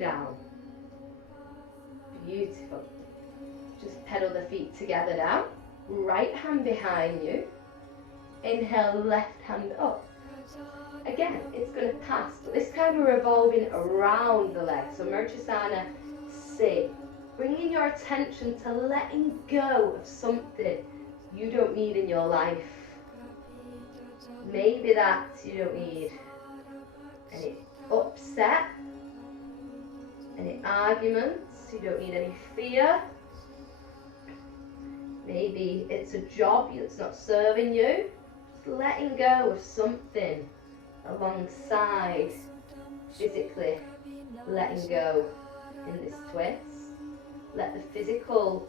down. Beautiful. Just pedal the feet together now. Right hand behind you. Inhale, left hand up. Again, it's going to pass, but this time we're revolving around the leg. So Murchasana, sit. Bringing your attention to letting go of something you don't need in your life. Maybe that you don't need any upset, any arguments, you don't need any fear. Maybe it's a job that's not serving you. Just letting go of something alongside physically letting go in this twist. Let the physical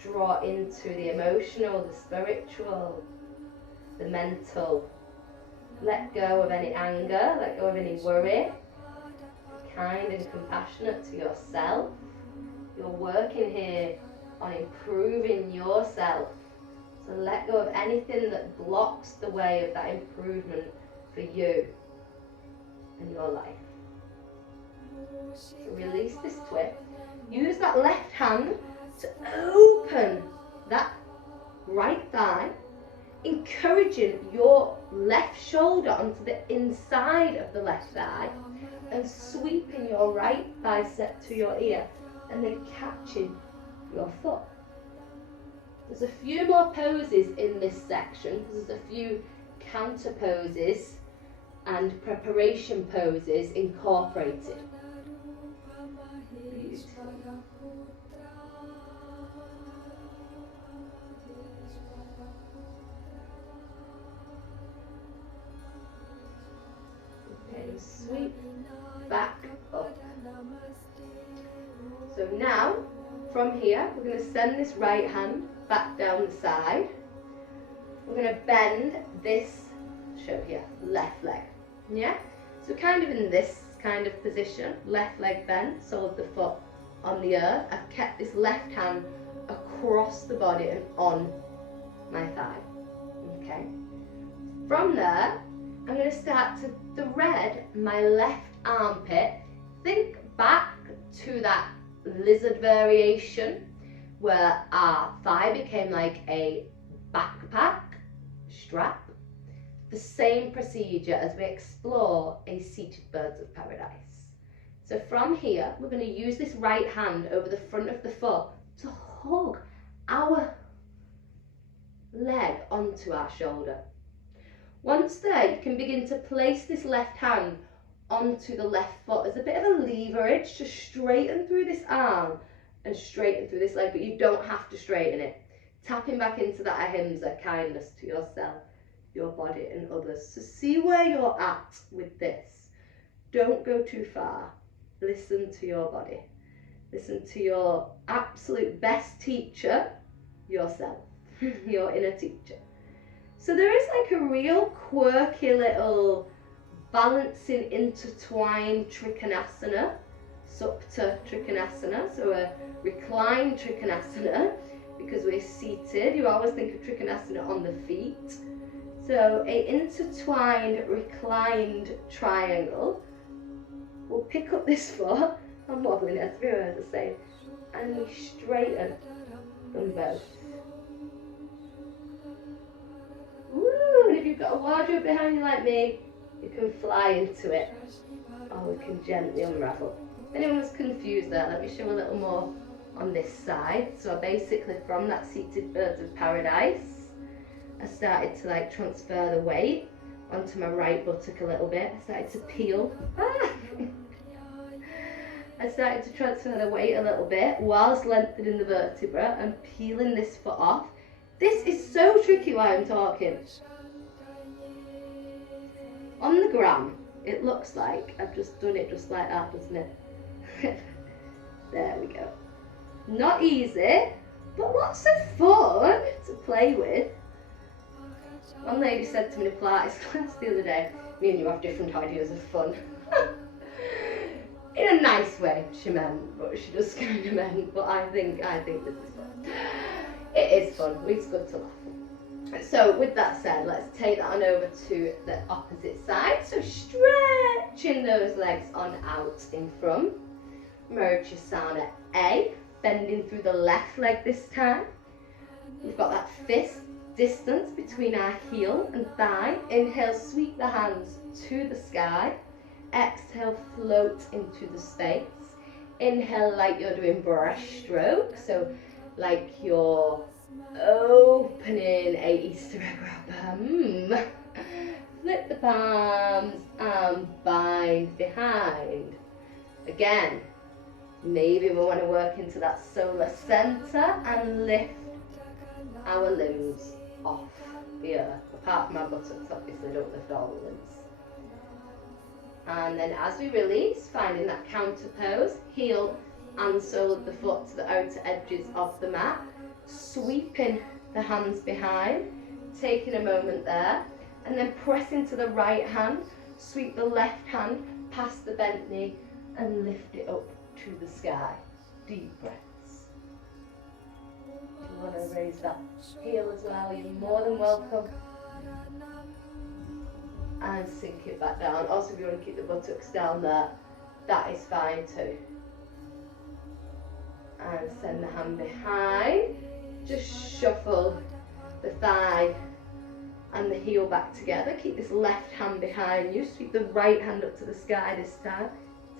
draw into the emotional, the spiritual, the mental. Let go of any anger, let go of any worry. Be kind and compassionate to yourself. You're working here on improving yourself. So let go of anything that blocks the way of that improvement for you and your life. So release this twist. Use that left hand to open that right thigh, encouraging your left shoulder onto the inside of the left thigh and sweeping your right bicep to your ear and then catching your foot. There's a few more poses in this section because there's a few counter poses and preparation poses incorporated. Beautiful. Okay, sweep back up. So now, from here, we're going to send this right hand back down the side. We're going to bend this, show here, left leg. Yeah? So kind of in this kind of position, left leg bent, sole of the foot on the earth. I've kept this left hand across the body and on my thigh. Okay? From there, I'm going to start to thread my left armpit. Think back to that lizard variation where our thigh became like a backpack strap. The same procedure as we explore a seated birds of paradise. So from here, we're going to use this right hand over the front of the foot to hug our leg onto our shoulder. Once there, you can begin to place this left hand onto the left foot as a bit of a leverage to straighten through this arm and straighten through this leg, but you don't have to straighten it. Tapping back into that ahimsa, kindness to yourself, your body and others. So see where you're at with this. Don't go too far. Listen to your body. Listen to your absolute best teacher, yourself, your inner teacher. So there is like a real quirky little balancing intertwined Trikonasana, Supta Trikonasana, so a reclined Trikonasana, because we're seated. You always think of Trikonasana on the feet. So a intertwined reclined triangle. We'll pick up this foot, I'm wobbling it through as I say, and we straighten them both. Woo! And if you've got a wardrobe behind you like me, you can fly into it, or we can gently unravel. If anyone's confused there, let me show a little more on this side. So basically from that seated birds of paradise, I started to like transfer the weight onto my right buttock a little bit. I started to peel. I started to transfer the weight a little bit whilst lengthening the vertebra and peeling this foot off. This is so tricky while I'm talking. On the gram, it looks like I've just done it just like that, doesn't it? There we go. Not easy, but lots of fun to play with. One lady said to me in a Pilates class the other day, me and you have different ideas of fun. In a nice way, she meant, but she just kind of meant, but I think this is fun. It is fun, it's good to laugh. So with that said, let's take that on over to the opposite side. So stretching those legs on out in front. Murchasana A, bending through the left leg this time. We've got that fist distance between our heel and thigh. Inhale, sweep the hands to the sky. Exhale, float into the space. Inhale like you're doing breaststroke, so like you're opening a Easter egg wrapper. Flip the palms and bind behind. Again, maybe we want to work into that solar center and lift our limbs off the earth. Apart from our buttocks, obviously don't lift all the limbs. And then as we release, finding that counter pose, heel and sole of the foot to the outer edges of the mat, sweeping the hands behind, taking a moment there, and then pressing to the right hand, sweep the left hand past the bent knee and lift it up to the sky. Deep breaths. If you want to raise that heel as well, you're more than welcome. And sink it back down. Also, if you want to keep the buttocks down there, that is fine too. And send the hand behind. Just shuffle the thigh and the heel back together. Keep this left hand behind you. Sweep the right hand up to the sky this time.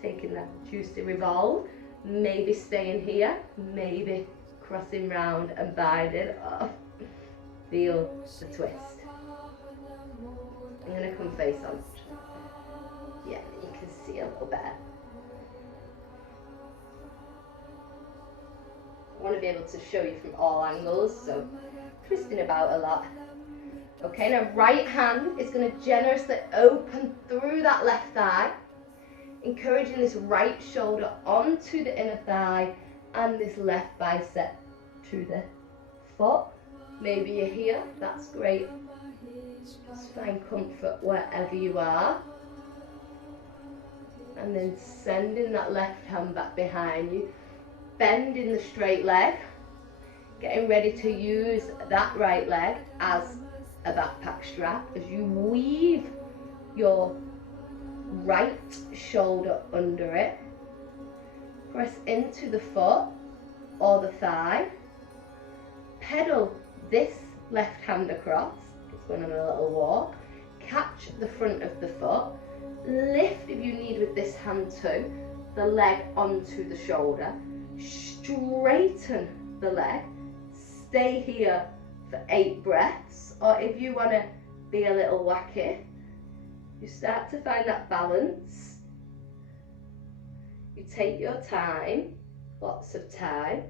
Taking that juicy revolve. Maybe staying here. Maybe crossing round and binding. Oh, feel the twist. I'm going to come face on. Yeah, you can see a little better. I want to be able to show you from all angles, so twisting about a lot. Okay, now right hand is going to generously open through that left thigh, encouraging this right shoulder onto the inner thigh and this left bicep to the foot. Maybe you're here, that's great. Just find comfort wherever you are. And then sending that left hand back behind you. Bending the straight leg. Getting ready to use that right leg as a backpack strap as you weave your right shoulder under it. Press into the foot or the thigh. Pedal this left hand across. Going on a little walk, catch the front of the foot, lift if you need with this hand too, the leg onto the shoulder, straighten the leg, stay here for 8 breaths, or if you want to be a little wacky, you start to find that balance, you take your time, lots of time,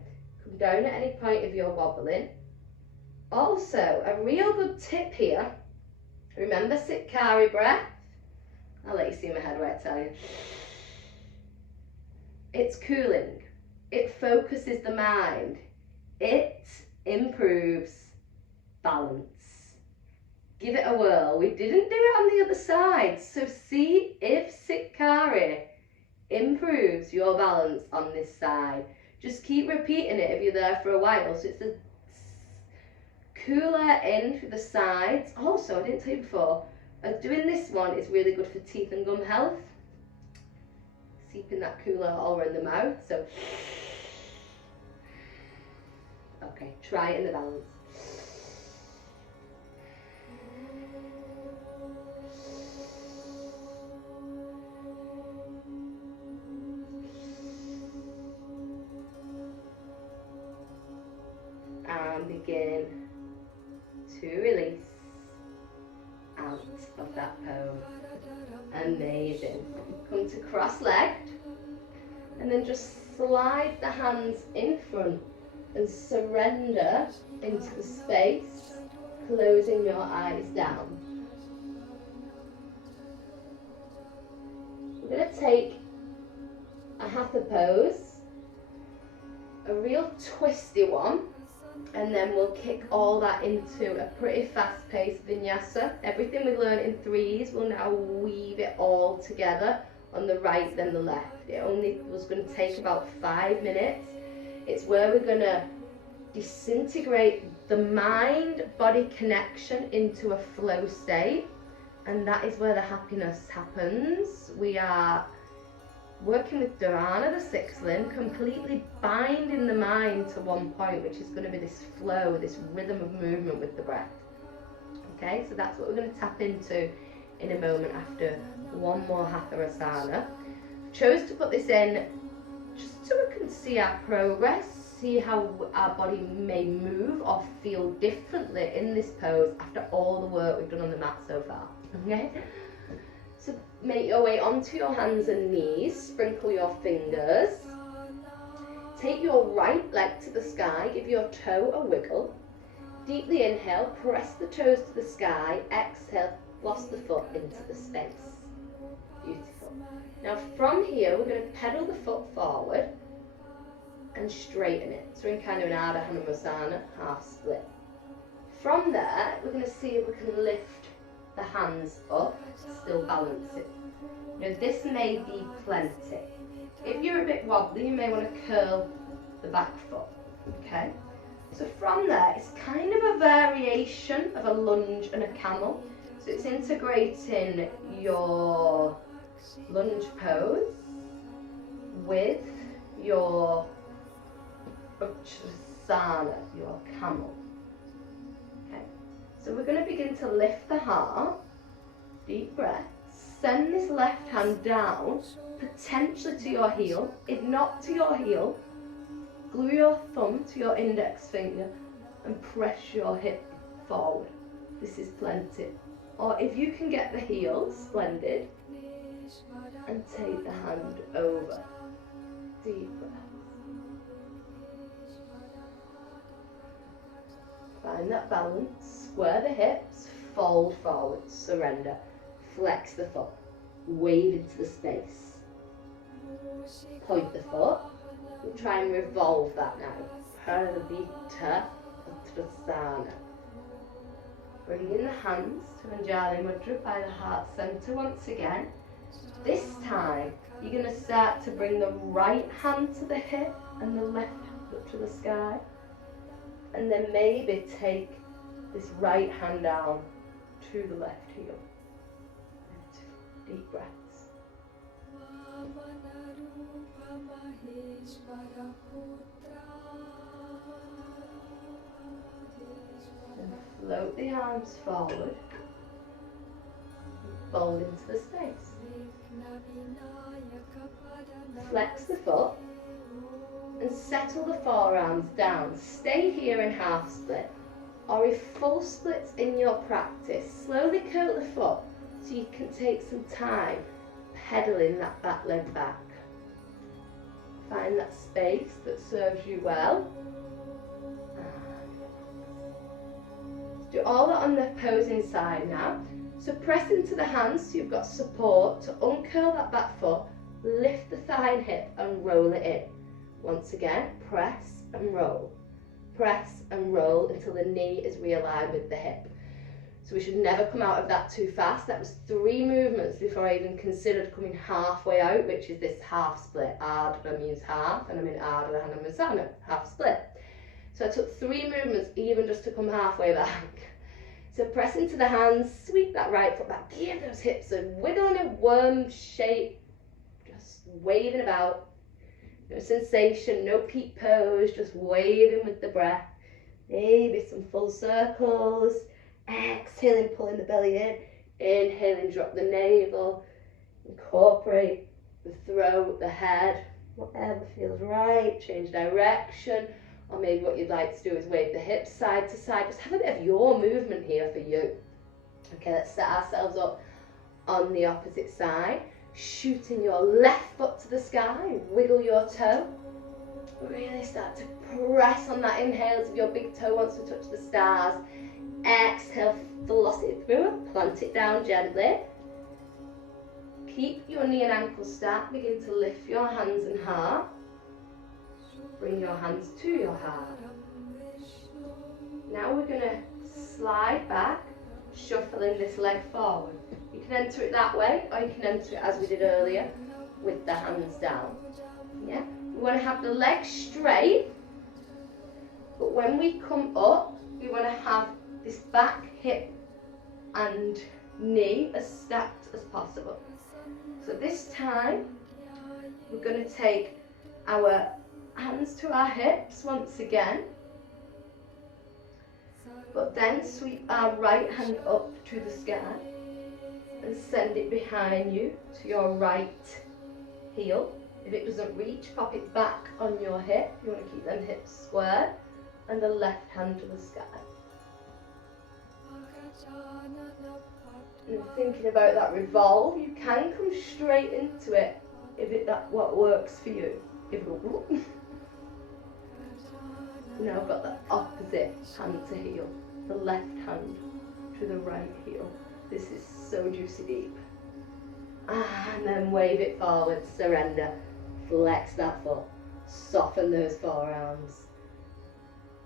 come down at any point if you're wobbling. Also, a real good tip here, remember Sitkara breath. I'll let you see my head where I tell you. It's cooling, it focuses the mind, it improves balance. Give it a whirl. We didn't do it on the other side, so see if Sitkara improves your balance on this side. Just keep repeating it if you're there for a while, so it's a Cool air in through the sides. Also, I didn't tell you before, doing this one is really good for teeth and gum health. Keeping that cool air all around the mouth. So, okay, try it in the balance. And begin to release out of that pose. Amazing. Come to cross-legged and then just slide the hands in front and surrender into the space, closing your eyes down. We're going to take a hatha pose, a real twisty one, and then we'll kick all that into a pretty fast-paced vinyasa. Everything we learned in threes, we'll now weave it all together on the right then the left. It only was going to take about 5 minutes. It's where we're going to disintegrate the mind-body connection into a flow state, and that is where the happiness happens. We are working with Dharana, the sixth limb, completely binding the mind to one point, which is going to be this flow, this rhythm of movement with the breath. Okay, so that's what we're going to tap into in a moment after one more hatha asana. Chose to put this in just so we can see our progress, see how our body may move or feel differently in this pose after all the work we've done on the mat so far. Okay? So make your way onto your hands and knees, sprinkle your fingers. Take your right leg to the sky, give your toe a wiggle. Deeply inhale, press the toes to the sky, exhale, floss the foot into the space. Beautiful. Now from here, we're going to pedal the foot forward and straighten it. So we're in kind of an Ardha Hanumasana, half split. From there, we're going to see if we can lift the hands up, still balance it. Now this may be plenty. If you're a bit wobbly, you may want to curl the back foot. Okay? So from there, it's kind of a variation of a lunge and a camel. So it's integrating your lunge pose with your Uttanasana, your camel. Okay. So we're going to begin to lift the heart, deep breath, send this left hand down, potentially to your heel. If not to your heel, glue your thumb to your index finger and press your hip forward. This is plenty. Or if you can get the heel, splendid, and take the hand over. Deep breath. Find that balance, square the hips, fold forward, surrender, flex the foot, wave into the space. Point the foot, we'll try and revolve that now. Pranayama, Uttanasana. Bring in the hands to Anjali Mudra by the heart center once again. This time, you're going to start to bring the right hand to the hip and the left hand up to the sky. And then maybe take this right hand down to the left heel. Deep breaths. And float the arms forward. Fold into the space. Flex the foot. And settle the forearms down. Stay here in half split, or if full split's in your practice, slowly curl the foot so you can take some time pedaling that back leg back. Find that space that serves you well. Do all that on the opposing side now. So press into the hands so you've got support to uncurl that back foot, lift the thigh and hip and roll it in. Once again, press and roll. Press and roll until the knee is realigned with the hip. So we should never come out of that too fast. That was 3 movements before I even considered coming halfway out, which is this half split. Ardha means half, and I'm in Ardha Hanumasana, half split. So I took 3 movements even just to come halfway back. So press into the hands, sweep that right foot back, give those hips a wiggle in a worm shape, just waving about. No sensation, no peak pose, just waving with the breath. Maybe some full circles. Exhaling, pulling the belly in. Inhaling, drop the navel. Incorporate the throat, the head, whatever feels right. Change direction. Or maybe what you'd like to do is wave the hips side to side. Just have a bit of your movement here for you. Okay, let's set ourselves up on the opposite side. Shooting your left foot to the sky, wiggle your toe. Really start to press on that inhale as if your big toe wants to touch the stars. Exhale, floss it through, plant it down gently. Keep your knee and ankle stacked, begin to lift your hands and heart. Bring your hands to your heart. Now we're going to slide back, shuffling this leg forward. You can enter it that way, or you can enter it as we did earlier, with the hands down. Yeah? We want to have the legs straight, but when we come up, we want to have this back, hip, and knee as stacked as possible. So this time, we're going to take our hands to our hips once again, but then sweep our right hand up to the sky and send it behind you to your right heel. If it doesn't reach, pop it back on your hip. You want to keep them hips squared, and the left hand to the sky. And thinking about that revolve, you can come straight into it if that's what works for you. Now I've got the opposite hand to heel, the left hand to the right heel. This is so juicy deep. And then wave it forward, surrender. Flex that foot, soften those forearms.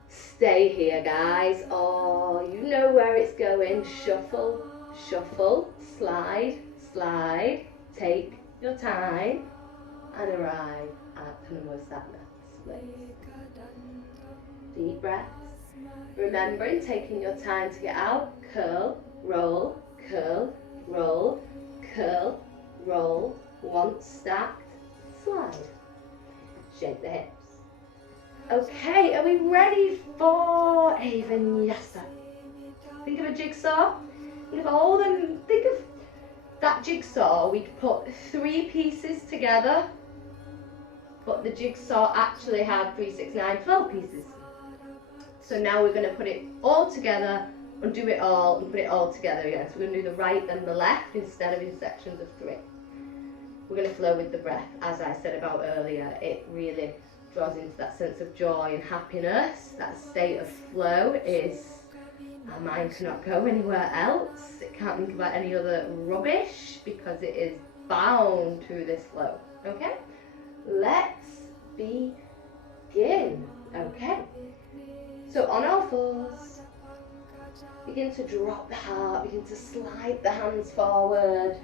Stay here, guys. Oh, you know where it's going. Shuffle, shuffle, slide, slide. Take your time and arrive at Namaskar. Split. Deep breaths. Remembering, taking your time to get out. Curl, roll, curl, roll, curl, roll. Once stacked, slide. Shake the hips. Okay, are we ready for a vinyasa? Think of a jigsaw. Think of that jigsaw. We could put 3 pieces together, but the jigsaw actually had 3, 6, 9, 12 pieces. So now we're going to put it all together, undo it all, and put it all together again. So we're going to do the right and the left instead of in sections of 3. We're going to flow with the breath, as I said about earlier. It really draws into that sense of joy and happiness. That state of flow is, our mind cannot go anywhere else. It can't think about any other rubbish because it is bound to this flow. Okay? Let's begin. Okay? So on all fours, begin to drop the heart, begin to slide the hands forward,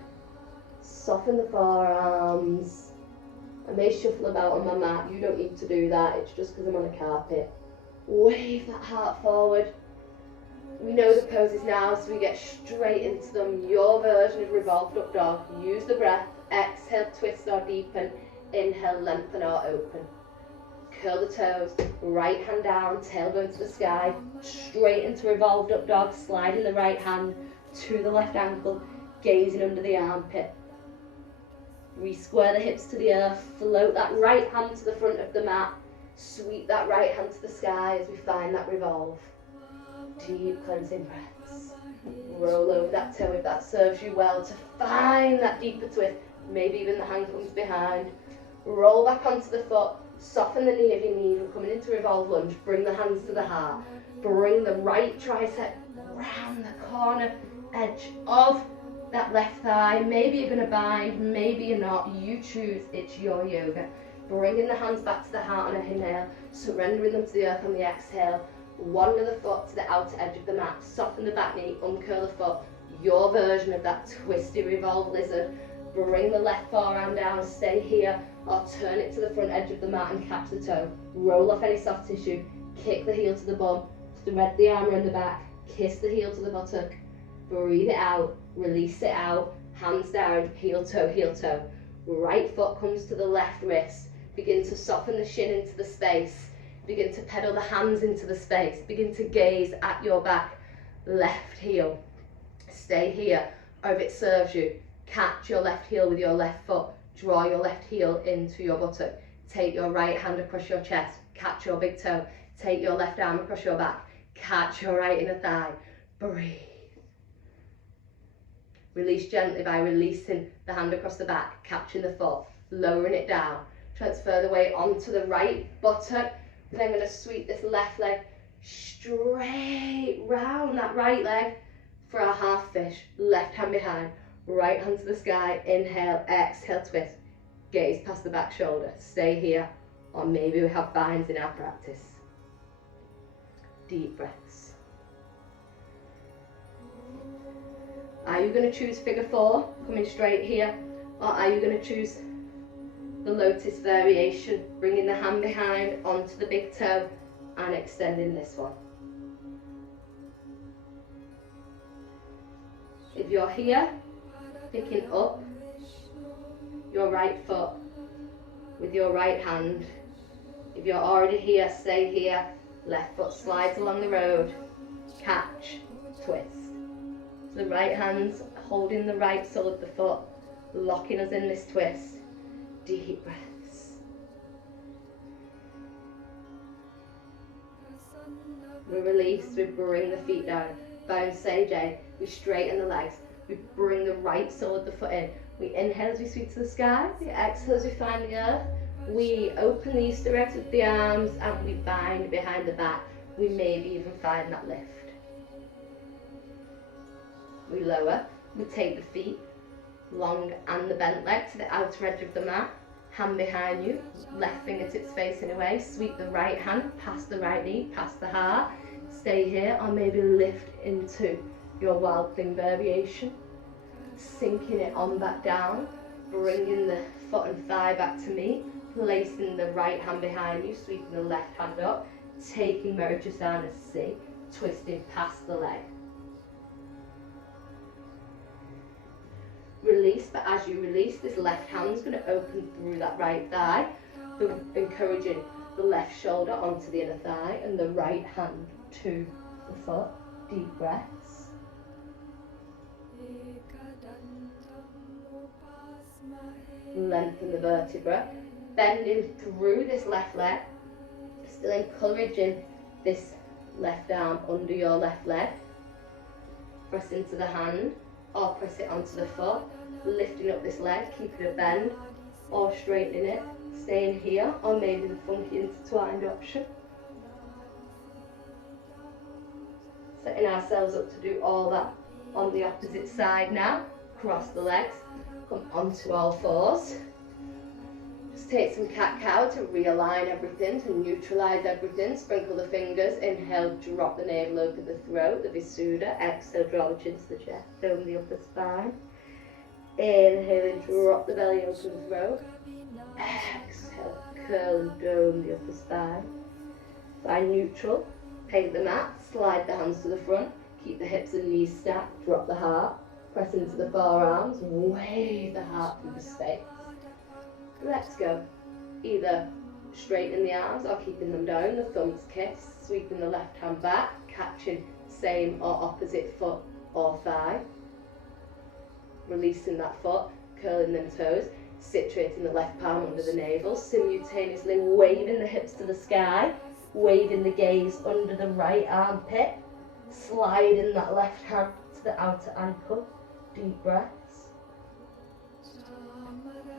soften the forearms. I may shuffle about on my mat, you don't need to do that, it's just because I'm on a carpet. Wave that heart forward. We know the poses now, so we get straight into them. Your version of revolved up dog. Use the breath, exhale, twist or deepen, inhale, lengthen or open. Curl the toes, right hand down, tailbone to the sky, straight into revolved up dog, sliding the right hand to the left ankle, gazing under the armpit. Re-square the hips to the earth, float that right hand to the front of the mat, sweep that right hand to the sky as we find that revolve. Deep cleansing breaths. Roll over that toe if that serves you well to find that deeper twist, maybe even the hand comes behind. Roll back onto the foot, soften the knee if you need. We're coming into revolve lunge, bring the hands to the heart. Bring the right tricep round the corner edge of that left thigh. Maybe you're going to bind, maybe you're not. You choose, it's your yoga. Bringing the hands back to the heart on an inhale, surrendering them to the earth on the exhale. Wander the foot to the outer edge of the mat, soften the back knee, uncurl the foot. Your version of that twisty revolve lizard. Bring the left forearm down, stay here, or turn it to the front edge of the mat and catch the toe. Roll off any soft tissue, kick the heel to the bum, thread the arm around the back, kiss the heel to the buttock, breathe it out, release it out, hands down, heel toe. Right foot comes to the left wrist, begin to soften the shin into the space, begin to pedal the hands into the space, begin to gaze at your back, left heel, stay here, or if it serves you, catch your left heel with your left foot, draw your left heel into your buttock, take your right hand across your chest, catch your big toe, take your left arm across your back, catch your right inner thigh, breathe. Release gently by releasing the hand across the back, catching the foot, lowering it down, transfer the weight onto the right buttock, and then I'm going to sweep this left leg straight round that right leg for our half fish, left hand behind, right hand to the sky, inhale, exhale, twist, gaze past the back shoulder, stay here, or maybe we have binds in our practice. Deep breaths. Are you going to choose figure 4, coming straight here, or are you going to choose the lotus variation, bringing the hand behind onto the big toe and extending this one? If you're here, picking up your right foot with your right hand. If you're already here, stay here. Left foot slides along the road, catch, twist. So the right hand's holding the right sole of the foot, locking us in this twist. Deep breaths. We release, we bring the feet down. Bounce sage A, we straighten the legs. We bring the right sole of the foot in. We inhale as we sweep to the sky. We exhale as we find the earth. We open the Easter eggs with the arms and we bind behind the back. We maybe even find that lift. We lower, we take the feet, long and the bent leg to the outer edge of the mat. Hand behind you, left fingertips facing away. Sweep the right hand past the right knee, past the heart. Stay here or maybe lift into your wild thing variation. Sinking it on back down, bringing the foot and thigh back to meet. Placing the right hand behind you, sweeping the left hand up, taking Marujasana C, twisting past the leg. Release, but as you release, this left hand's going to open through that right thigh, encouraging the left shoulder onto the inner thigh and the right hand to the foot. Deep breaths. Lengthen the vertebra, bending through this left leg, still encouraging this left arm under your left leg. Press into the hand or press it onto the foot, lifting up this leg, keeping a bend or straightening it, staying here or maybe the funky intertwined option. Setting ourselves up to do all that on the opposite side now. Cross the legs, come onto all fours. Just take some cat-cow to realign everything, to neutralise everything. Sprinkle the fingers, inhale, drop the navel over the throat, the Visuddha. Exhale, draw the chin to the chest, dome the upper spine. Inhale, drop the belly over the throat. Exhale, curl and dome the upper spine. Find neutral, paint the mat, slide the hands to the front, keep the hips and knees stacked, drop the heart, press into the forearms, wave the heart through the space. Let's go. Either straightening the arms or keeping them down, the thumbs kiss, sweeping the left hand back, catching same or opposite foot or thigh. Releasing that foot, curling them toes, situating the left palm under the navel, simultaneously waving the hips to the sky, waving the gaze under the right armpit, sliding that left hand to the outer ankle. Deep breaths.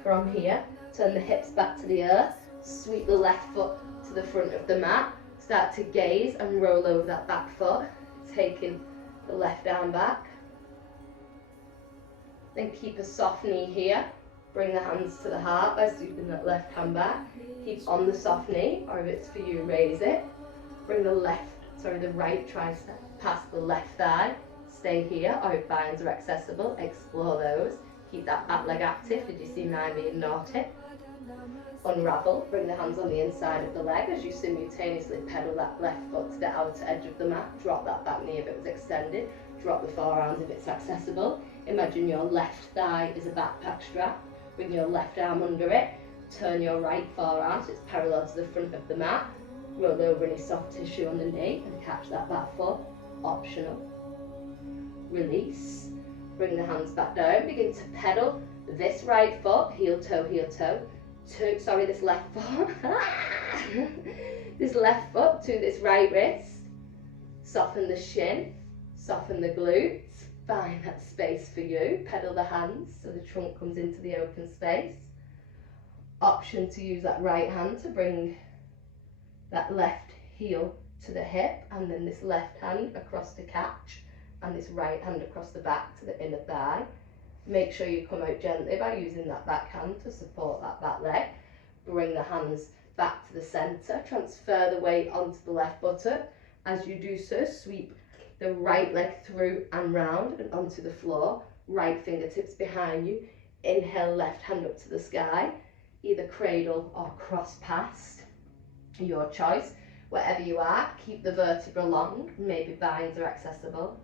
From here, turn the hips back to the earth, sweep the left foot to the front of the mat, start to gaze and roll over that back foot, taking the left arm back. Then keep a soft knee here, bring the hands to the heart by sweeping that left hand back, keep on the soft knee, or if it's for you, raise it. Bring the right tricep past the left thigh, stay here, or if binds are accessible, explore those. Keep that back leg active. Did you see mine being naughty? Unravel, bring the hands on the inside of the leg as you simultaneously pedal that left foot to the outer edge of the mat. Drop that back knee if it was extended. Drop the forearms if it's accessible. Imagine your left thigh is a backpack strap. Bring your left arm under it. Turn your right forearm so it's parallel to the front of the mat. Roll over any soft tissue on the knee and catch that back foot. Optional. Release. Bring the hands back down. Begin to pedal this right foot, heel toe, this left foot. This left foot to this right wrist. Soften the shin, soften the glutes. Find that space for you. Pedal the hands so the trunk comes into the open space. Option to use that right hand to bring that left heel to the hip, and then this left hand across to catch, and this right hand across the back to the inner thigh. Make sure you come out gently by using that back hand to support that back leg. Bring the hands back to the centre. Transfer the weight onto the left buttock. As you do so, sweep the right leg through and round and onto the floor. Right fingertips behind you. Inhale, left hand up to the sky. Either cradle or cross past. Your choice. Wherever you are, keep the vertebra long. Maybe vines are accessible.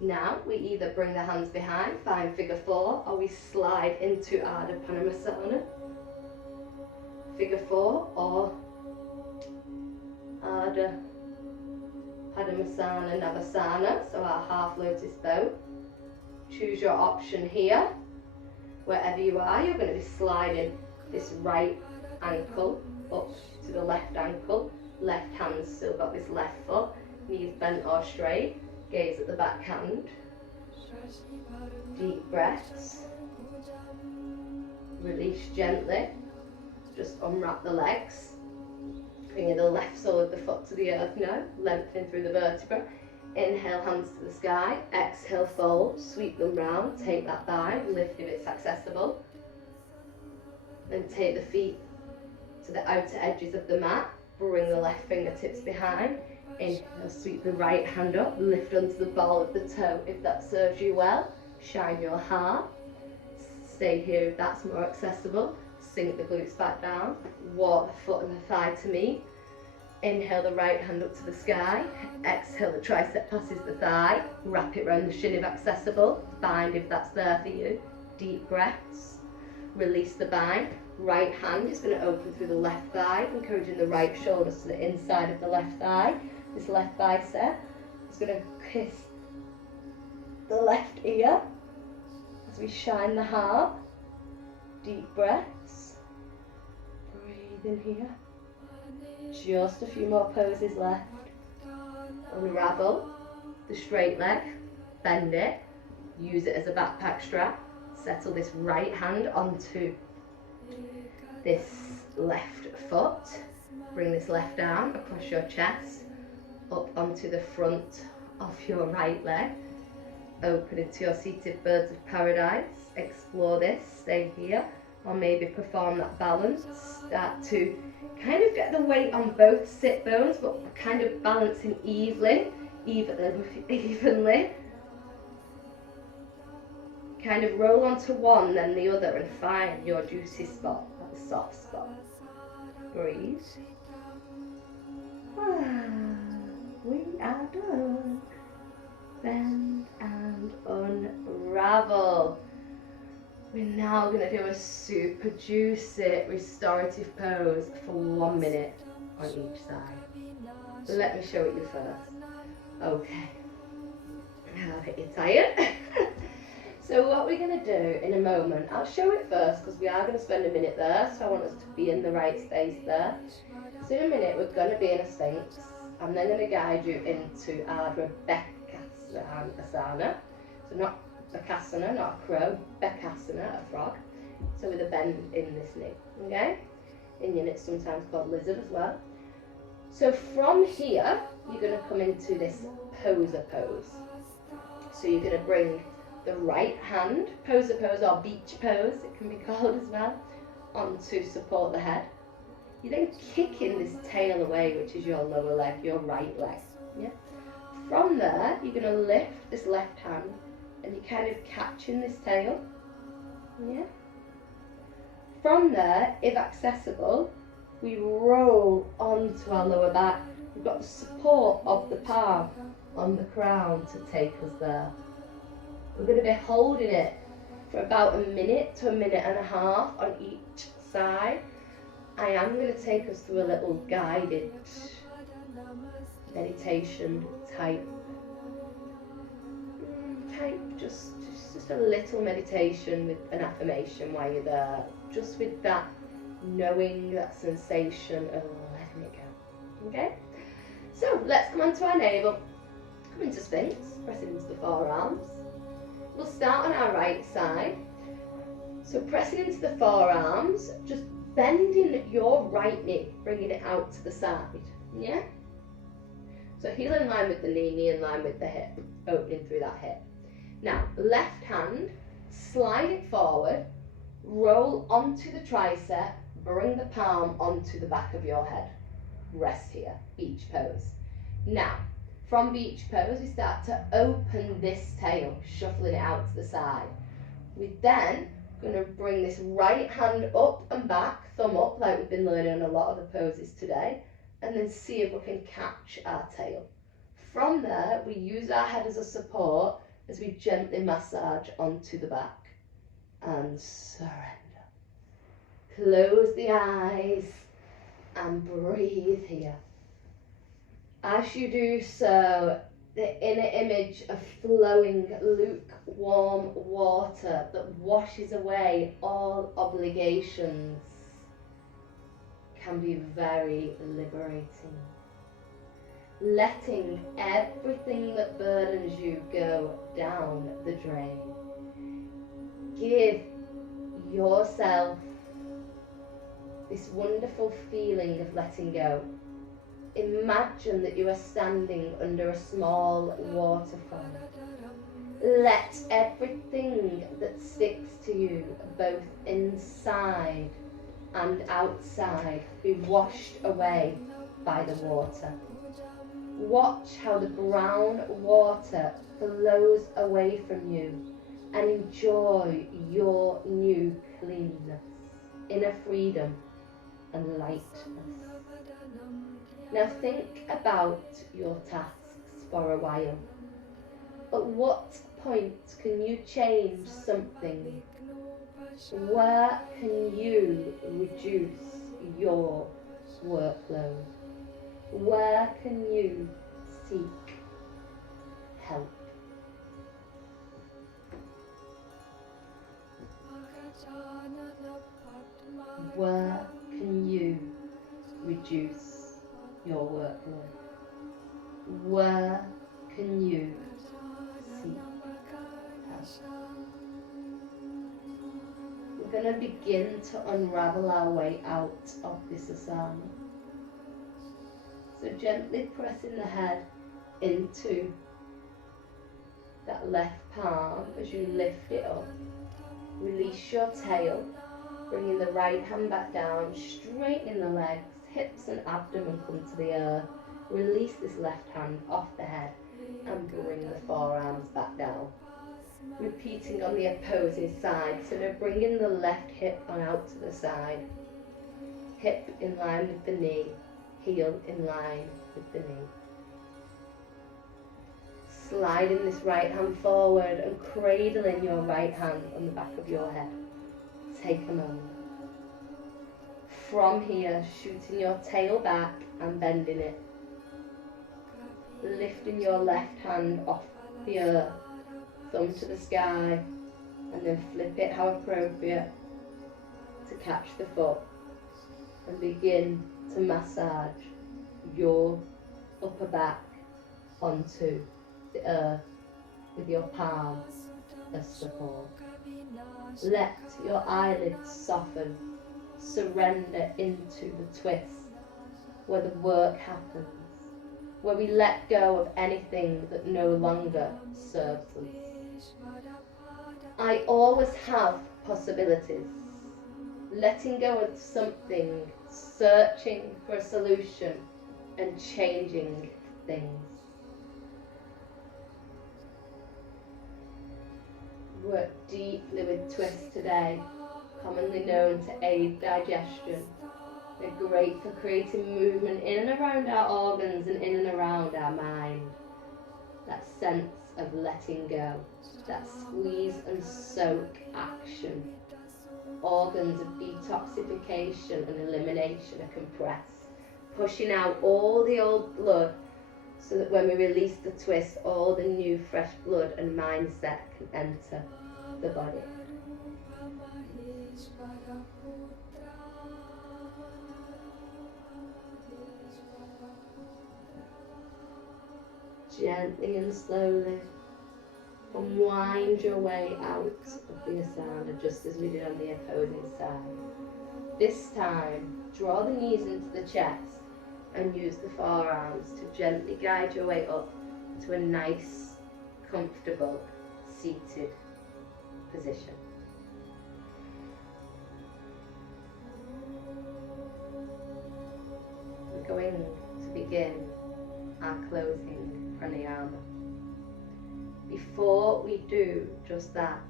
Now we either bring the hands behind, find figure 4, or we slide into Ardha Padmasana. Figure 4 or Ardha Padmasana Navasana, so our half lotus bow. Choose your option here. Wherever you are, you're going to be sliding this right ankle up to the left ankle. Left hand's still got this left foot, knees bent or straight. Gaze at the back hand. Deep breaths. Release gently. Just unwrap the legs. Bringing the left sole of the foot to the earth now. Lengthening through the vertebra. Inhale, hands to the sky. Exhale, fold. Sweep them round. Take that thigh. Lift if it's accessible. Then take the feet to the outer edges of the mat. Bring the left fingertips behind. Inhale, sweep the right hand up, lift onto the ball of the toe if that serves you well. Shine your heart. Stay here if that's more accessible. Sink the glutes back down. Walk the foot and the thigh to meet. Inhale the right hand up to the sky. Exhale, the tricep passes the thigh. Wrap it around the shin if accessible. Bind if that's there for you. Deep breaths. Release the bind. Right hand is going to open through the left thigh, encouraging the right shoulders to the inside of the left thigh. This left bicep is going to kiss the left ear as we shine the heart. Deep breaths. Breathe in here. Just a few more poses left. Unravel the straight leg. Bend it. Use it as a backpack strap. Settle this right hand onto this left foot. Bring this left arm across your chest. Up onto the front of your right leg. Open into your seated birds of paradise. Explore this, stay here, or maybe perform that balance. Start to kind of get the weight on both sit bones, but kind of balancing evenly. Kind of roll onto one, then the other, and find your juicy spot, that soft spot. Breathe. We are done. Bend and unravel. We're now going to do a super juicy restorative pose for 1 minute on each side. Let me show it you first. Okay. I bet you're tired. So what we're going to do in a moment, I'll show it first because we are going to spend a minute there, so I want us to be in the right space there. So in a minute we're going to be in a Sphinx. I'm then going to guide you into Ardha Bekasana. So not Bakasana, not a crow, Bekasana, a frog. So with a bend in this knee, okay? Indian, it's sometimes called lizard as well. So from here, you're going to come into this poser pose. So you're going to bring the right hand, poser pose or beach pose, it can be called as well, on to support the head. You're then kicking this tail away, which is your lower leg, your right leg. Yeah. From there, you're going to lift this left hand and you're kind of catching this tail Yeah. From there, if accessible, we roll onto our lower back. We've got the support of the palm on the crown to take us there. We're going to be holding it for about a minute to a minute and a half on each side. I am going to take us through a little guided meditation type just a little meditation with an affirmation while you're there, just with that knowing, that sensation of letting it go. Okay, so let's come onto our navel, come into Sphinx, pressing into the forearms. We'll start on our right side, so pressing into the forearms, just bending your right knee, bringing it out to the side. Yeah, so heel in line with the knee in line with the hip, opening through that hip. Now, left hand, slide it forward, roll onto the tricep, bring the palm onto the back of your head. Rest here, beach pose. Now, from beach pose, we start to open this tail, shuffling it out to the side. We're then going to bring this right hand up and back, thumb up, like we've been learning on a lot of the poses today, and then see if we can catch our tail. From there, we use our head as a support as we gently massage onto the back and surrender. Close the eyes and breathe here. As you do so, the inner image of flowing lukewarm water that washes away all obligations can be very liberating. Letting everything that burdens you go down the drain. Give yourself this wonderful feeling of letting go. Imagine that you are standing under a small waterfall. Let everything that sticks to you, both inside and outside, be washed away by the water. Watch how the brown water flows away from you and enjoy your new cleanness, inner freedom and lightness. Now think about your tasks for a while. At what point can you change something? Where can you reduce your workload? Where can you seek help? Where can you reduce your workload? Where can you seek help? We're going to begin to unravel our way out of this asana. So gently pressing the head into that left palm as you lift it up. Release your tail, bringing the right hand back down, straightening the legs, hips and abdomen come to the earth. Release this left hand off the head and bring the forearms back down. Repeating on the opposing side, so now bringing the left hip on out to the side. Hip in line with the knee. Heel in line with the knee. Sliding this right hand forward and cradling your right hand on the back of your head. Take a moment. From here, shooting your tail back and bending it. Lifting your left hand off the earth, thumb to the sky, and then flip it how appropriate to catch the foot and begin to massage your upper back onto the earth with your palms as support. Let your eyelids soften, surrender into the twist where the work happens, where we let go of anything that no longer serves us. I always have possibilities. Letting go of something, searching for a solution and changing things. work deeply with twists today, commonly known to aid digestion. They're great for creating movement in and around our organs and in and around our mind. That sense of letting go, that squeeze and soak action. Organs of detoxification and elimination are compressed, pushing out all the old blood so that when we release the twist, all the new fresh blood and mindset can enter the body. Gently and slowly unwind your way out of the asana, just as we did on the opposing side. This time, draw the knees into the chest and use the forearms to gently guide your way up to a nice, comfortable, seated position. We're going to begin our closing pranayama. Before we do just that,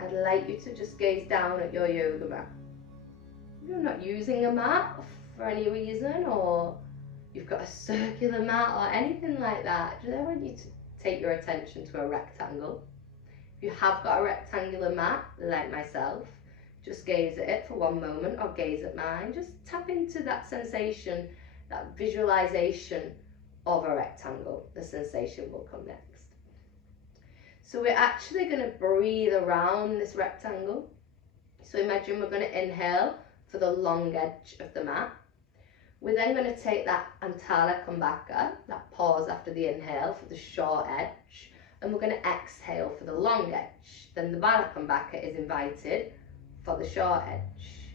I'd like you to just gaze down at your yoga mat. If you're not using a mat for any reason, or you've got a circular mat or anything like that, I want you to take your attention to a rectangle. If you have got a rectangular mat, like myself, just gaze at it for one moment, or gaze at mine. Just tap into that sensation, that visualization of a rectangle. The sensation will come next. So we're actually going to breathe around this rectangle. So imagine we're going to inhale for the long edge of the mat. We're then going to take that Antara Kumbhaka, that pause after the inhale, for the short edge, and we're going to exhale for the long edge. Then the Baddha Kumbhaka is invited for the short edge.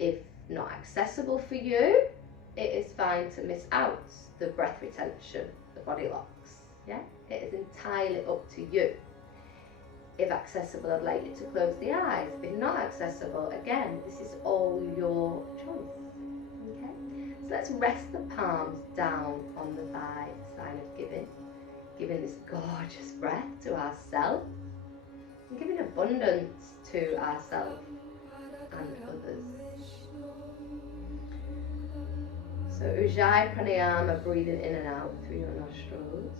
If not accessible for you, it is fine to miss out the breath retention, the body locks. Yeah, it is entirely up to you. If accessible, I'd like you to close the eyes. If not accessible, again, this is all your choice. Okay, so let's rest the palms down on the thigh, sign of giving this gorgeous breath to ourselves, and giving abundance to ourselves and others. So Ujjayi Pranayama, breathing in and out through your nostrils.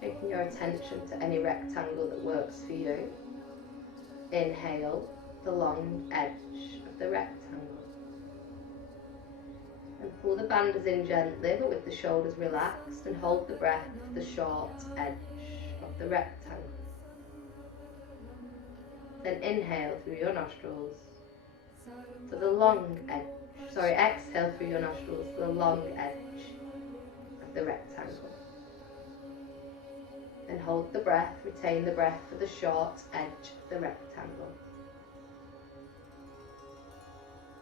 Taking your attention to any rectangle that works for you. Inhale the long edge of the rectangle. And pull the bandhas in gently, but with the shoulders relaxed, and hold the breath for the short edge of the rectangle. Then inhale through your nostrils for the long edge. Exhale through your nostrils for the long edge of the rectangle. Then hold the breath, retain the breath for the short edge of the rectangle.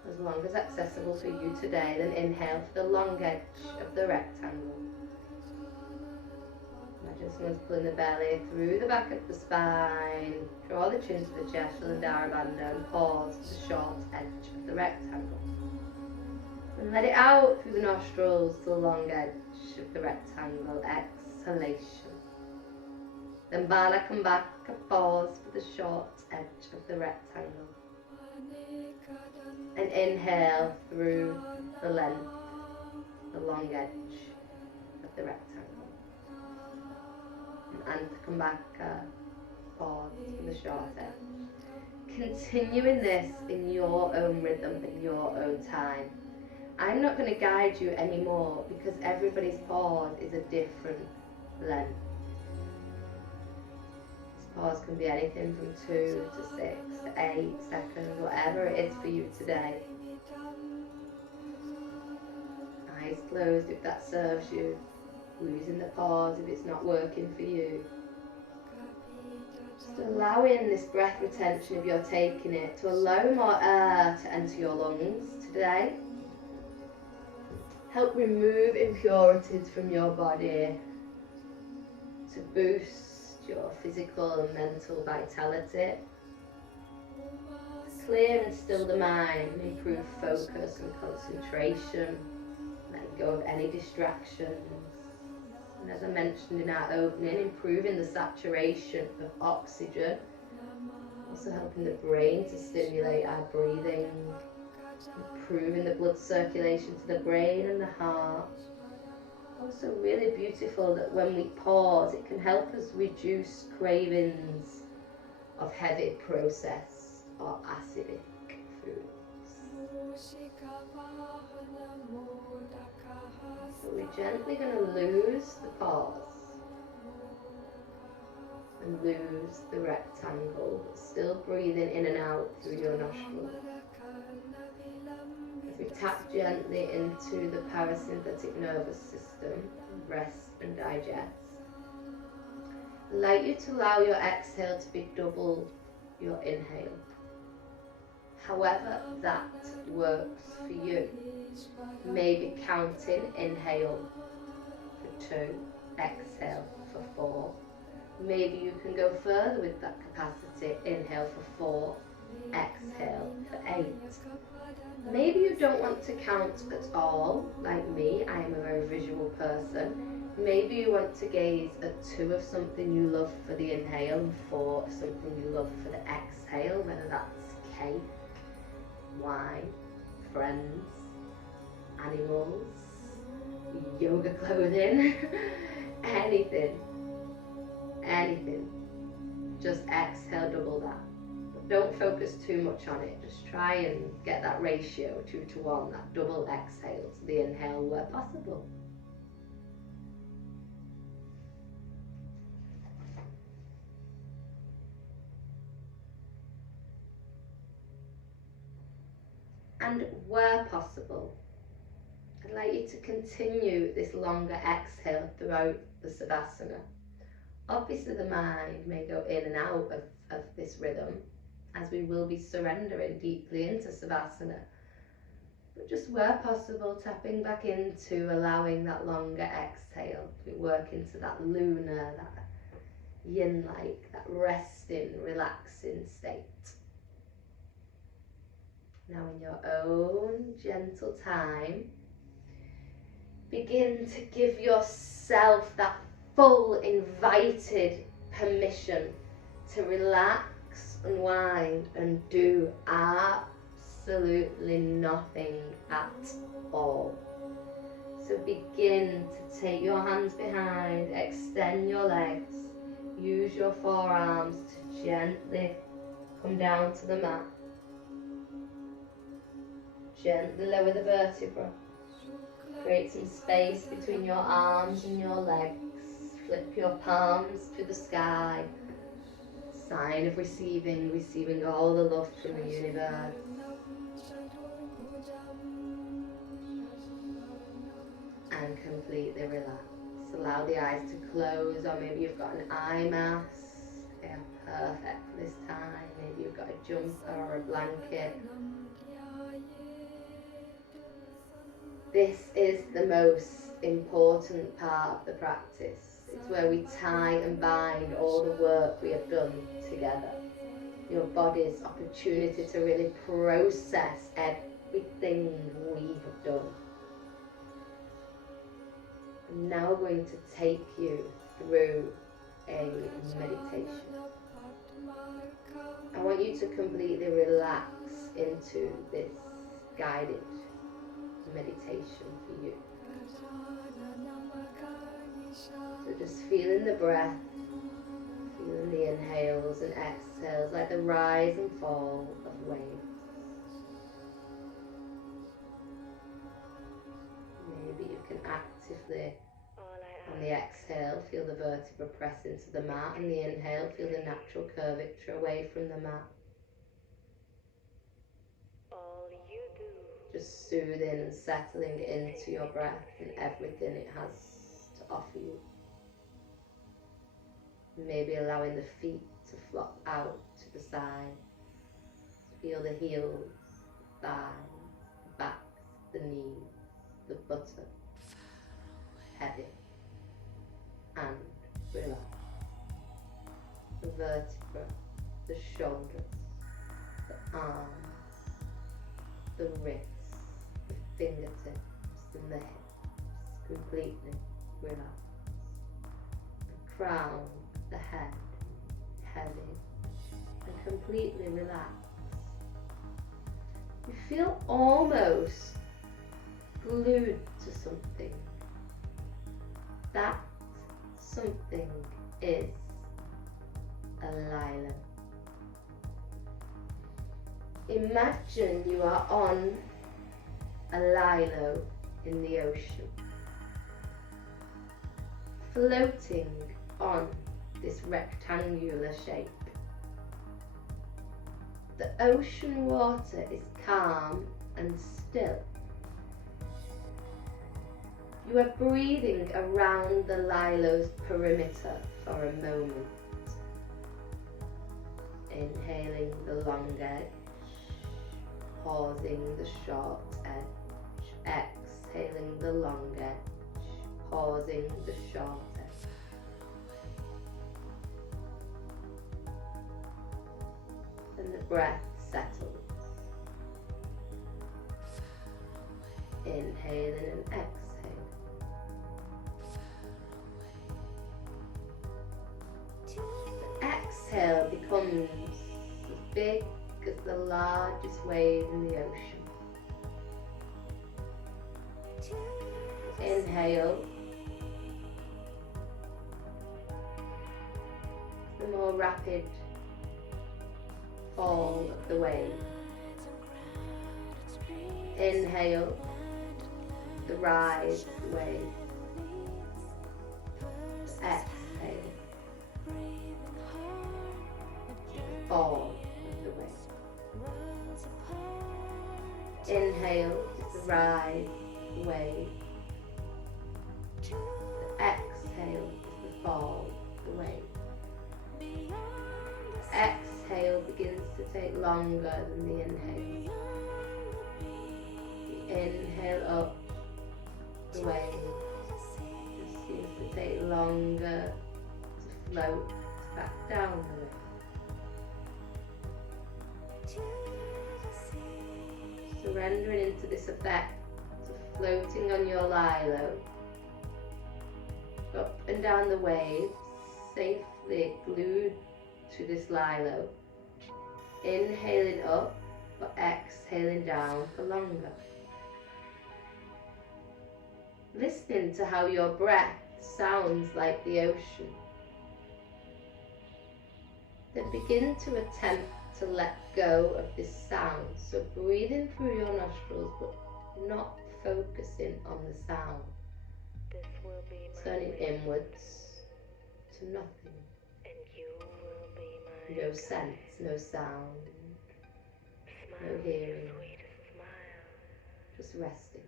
As long as accessible for you today, then inhale for the long edge of the rectangle. Imagine someone's pulling the belly through the back of the spine. Draw the chin to the chest, Shalandhara Bandha, and pause for the short edge of the rectangle. And let it out through the nostrils to the long edge of the rectangle. Exhalation. Then Baddha Kumbhaka, pause for the short edge of the rectangle. And inhale through the length, the long edge of the rectangle. And Kumbhaka, pause for the short edge. Continuing this in your own rhythm, in your own time. I'm not going to guide you anymore because everybody's pause is a different length. This pause can be anything from 2 to 6 to 8 seconds, whatever it is for you today. Eyes closed if that serves you. Losing the pause if it's not working for you. Just allowing this breath retention, if you're taking it, to allow more air to enter your lungs today. Help remove impurities from your body to boost your physical and mental vitality. Clear and still the mind and improve focus and concentration. Letting go of any distractions. And as I mentioned in our opening, improving the saturation of oxygen, also helping the brain to stimulate our breathing, improving the blood circulation to the brain and the heart. Also really beautiful that when we pause, it can help us reduce cravings of heavy processed or acidic foods. So we're gently going to lose the pause and lose the rectangle, but still breathing in and out through your nostrils. As we tap gently into the parasympathetic nervous system, rest and digest. I'd like you to allow your exhale to be double your inhale. However that works for you. Maybe counting inhale for 2, exhale for 4. Maybe you can go further with that capacity. Inhale for 4, exhale for 8. Maybe you don't want to count at all, like me. I am a very visual person. Maybe you want to gaze at 2 of something you love for the inhale and 4 of something you love for the exhale, whether that's cake, wine, friends, animals, yoga clothing, anything. Just exhale, double that. But don't focus too much on it. Just try and get that ratio 2-to-1, that double exhale to the inhale where possible. And where possible, I'd like you to continue this longer exhale throughout the Savasana. Obviously the mind may go in and out of this rhythm as we will be surrendering deeply into Savasana. But just where possible, tapping back into allowing that longer exhale. We work into that lunar, that yin-like, that resting, relaxing state. Now in your own gentle time, begin to give yourself that full invited permission to relax, unwind and do absolutely nothing at all. So begin to take your hands behind, extend your legs, use your forearms to gently come down to the mat. Gently lower the vertebra. Create some space between your arms and your legs. Flip your palms to the sky. Sign of receiving all the love from the universe. And completely relax. Allow the eyes to close, or maybe you've got an eye mask. They are perfect for this time. Maybe you've got a jumper or a blanket. This is the most important part of the practice. It's where we tie and bind all the work we have done together. Your body's opportunity to really process everything we have done. I'm now going to take you through a meditation. I want you to completely relax into this guided meditation for you. So just feeling the breath, feeling the inhales and exhales like the rise and fall of waves. Maybe you can actively, on the exhale, feel the vertebra press into the mat, and the inhale, feel the natural curvature away from the mat. Just soothing and settling into your breath and everything it has to offer you. Maybe allowing the feet to flop out to the side. Feel the heels, thighs, back, the knees, the buttocks, heavy, and relax. The vertebra, the shoulders, the arms, the wrists, the fingertips and the hips, completely relaxed. crown, the head, heavy and completely relaxed. You feel almost glued to something. That something is a lilo. Imagine you are on a lilo in the ocean, floating on this rectangular shape. The ocean water is calm and still. You are breathing around the lilo's perimeter for a moment. Inhaling the long edge, pausing the short edge, exhaling the long edge, pausing the short edge. And the breath settles. Inhaling and exhaling. The exhale becomes as big as the largest wave in the ocean. Inhale. The more rapid fall of the wave. Inhale. The rise of the wave. Exhale. Fall of the wave. Inhale is the rise of the wave. The exhale is the fall of the wave. The exhale begins to take longer than the inhale. The inhale up the wave just seems to take longer to float back down the wave. Surrendering into this effect of floating on your lilo, up and down the wave, safely glued to this lilo, inhaling up but exhaling down for longer. Listening to how your breath sounds like the ocean. Then begin to attempt to let go of this sound. So breathing through your nostrils but not focusing on the sound. Turning inwards to nothing. No sense, no sound, no hearing, just resting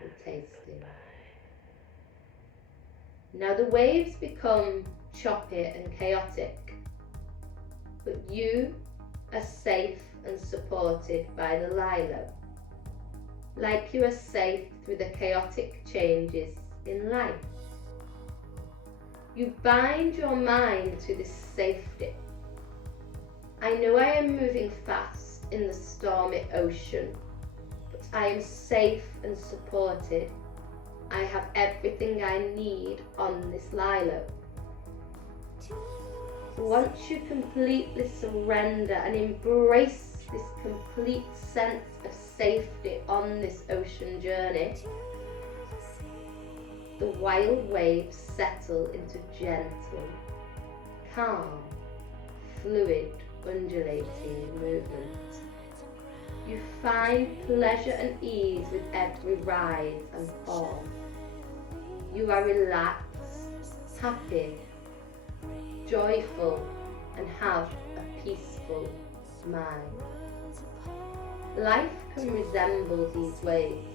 and tasting. Now the waves become choppy and chaotic, but you are safe and supported by the lilo, like you are safe through the chaotic changes in life. You bind your mind to this safety. I know I am moving fast in the stormy ocean, but I am safe and supported. I have everything I need on this lilo. Once you completely surrender and embrace this complete sense of safety on this ocean journey, the wild waves settle into gentle, calm, fluid, undulating movement. You find pleasure and ease with every rise and fall. You are relaxed, happy, joyful, and have a peaceful mind. Life can resemble these waves.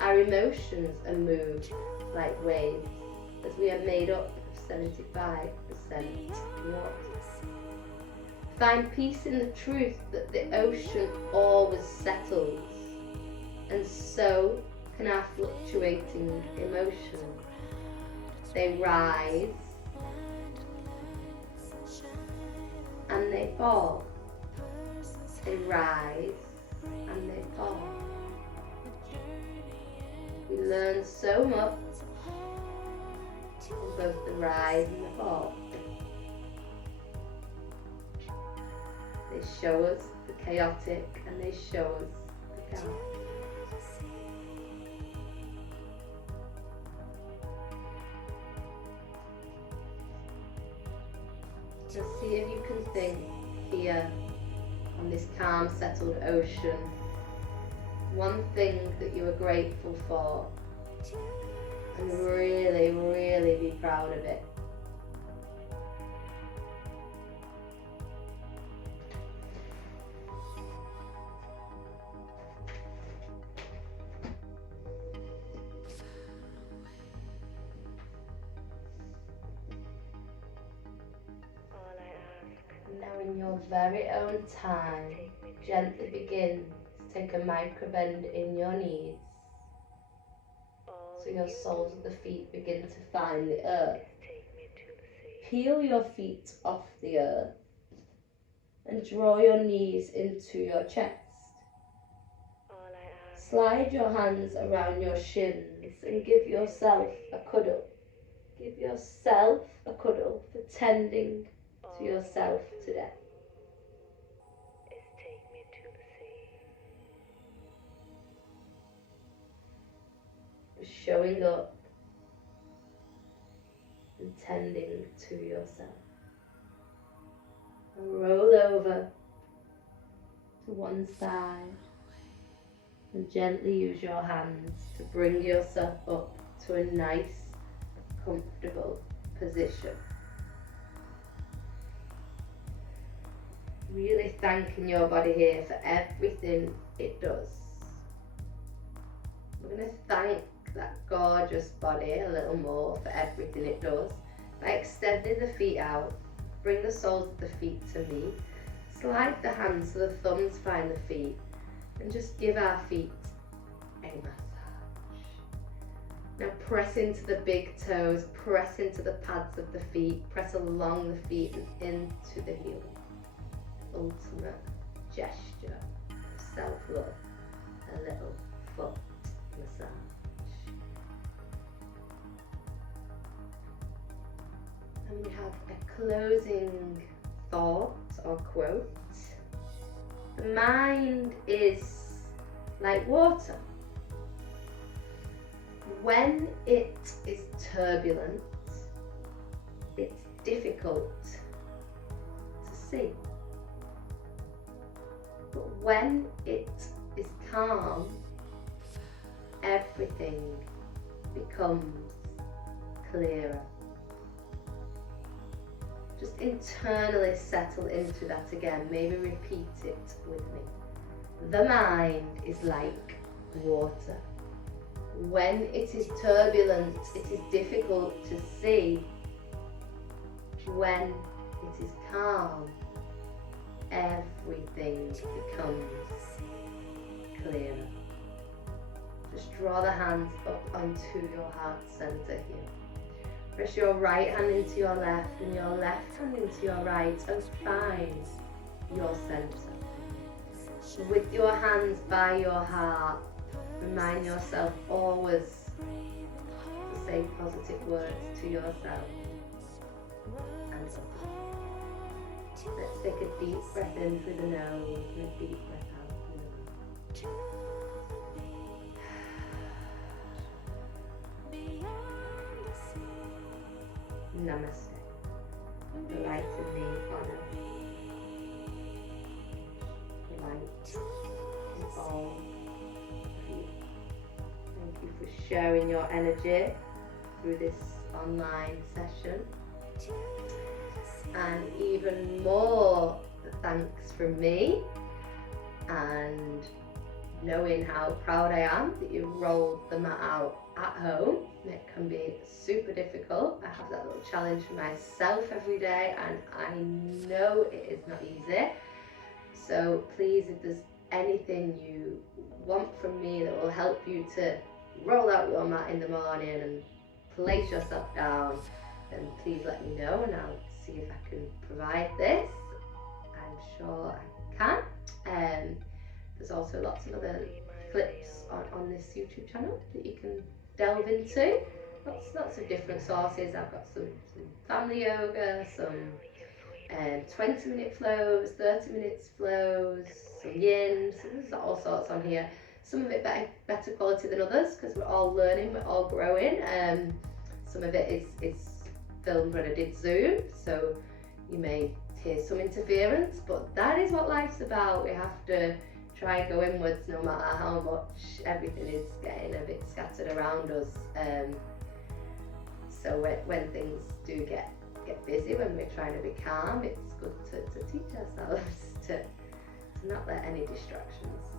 Our emotions are moved like waves, as we are made up of 75% water. Find peace in the truth that the ocean always settles, and so can our fluctuating emotions. They rise and they fall. They rise and they fall. We learn so much both the rise and the fall. They show us the chaotic and they show us the calm. So see if you can think here on this calm, settled ocean, one thing that you are grateful for, and really, really be proud of it. Now in your very own time, gently begin to take a micro bend in your knees. So your soles of the feet begin to find the earth. Peel your feet off the earth and draw your knees into your chest. Slide your hands around your shins and give yourself a cuddle. Give yourself a cuddle for tending to yourself today. Showing up and tending to yourself. And roll over to one side and gently use your hands to bring yourself up to a nice, comfortable position. Really thanking your body here for everything it does. We're going to thank that gorgeous body a little more for everything it does by extending the feet out. Bring the soles of the feet to meet. Slide the hands so the thumbs find the feet and just give our feet a massage. Now press into the big toes, press into the pads of the feet, press along the feet and into the heels. Ultimate gesture of self-love, a little foot massage. And we have a closing thought or quote. The mind is like water. When it is turbulent, it's difficult to see. But when it is calm, everything becomes clearer. Just internally settle into that again. Maybe repeat it with me. The mind is like water. When it is turbulent, it is difficult to see. When it is calm, everything becomes clearer. Just draw the hands up onto your heart center here. Press your right hand into your left and your left hand into your right and find your center. With your hands by your heart, remind yourself always to say positive words to yourself and others. Let's take a deep breath in through the nose and a deep breath out through the mouth. Namaste. The light in me honor. The light in all of you. Thank you for sharing your energy through this online session. And even more thanks from me, and knowing how proud I am that you rolled the mat out at home. It can be super difficult. I have that little challenge for myself every day and I know it is not easy. So please, if there's anything you want from me that will help you to roll out your mat in the morning and place yourself down, then please let me know and I'll see if I can provide this. I'm sure I can. There's also lots of other clips on this YouTube channel that you can delve into. lots of different sources. I've got some family yoga, some 20-minute flows, 30 minutes flows, some yin, so there's all sorts on here. Some of it better quality than others because we're all learning, we're all growing. Some of it is filmed when I did Zoom, so you may hear some interference, but that is what life's about. We have to try and go inwards no matter how much everything is getting a bit scattered around us. So when things do get busy, when we're trying to be calm, it's good to teach ourselves to not let any distractions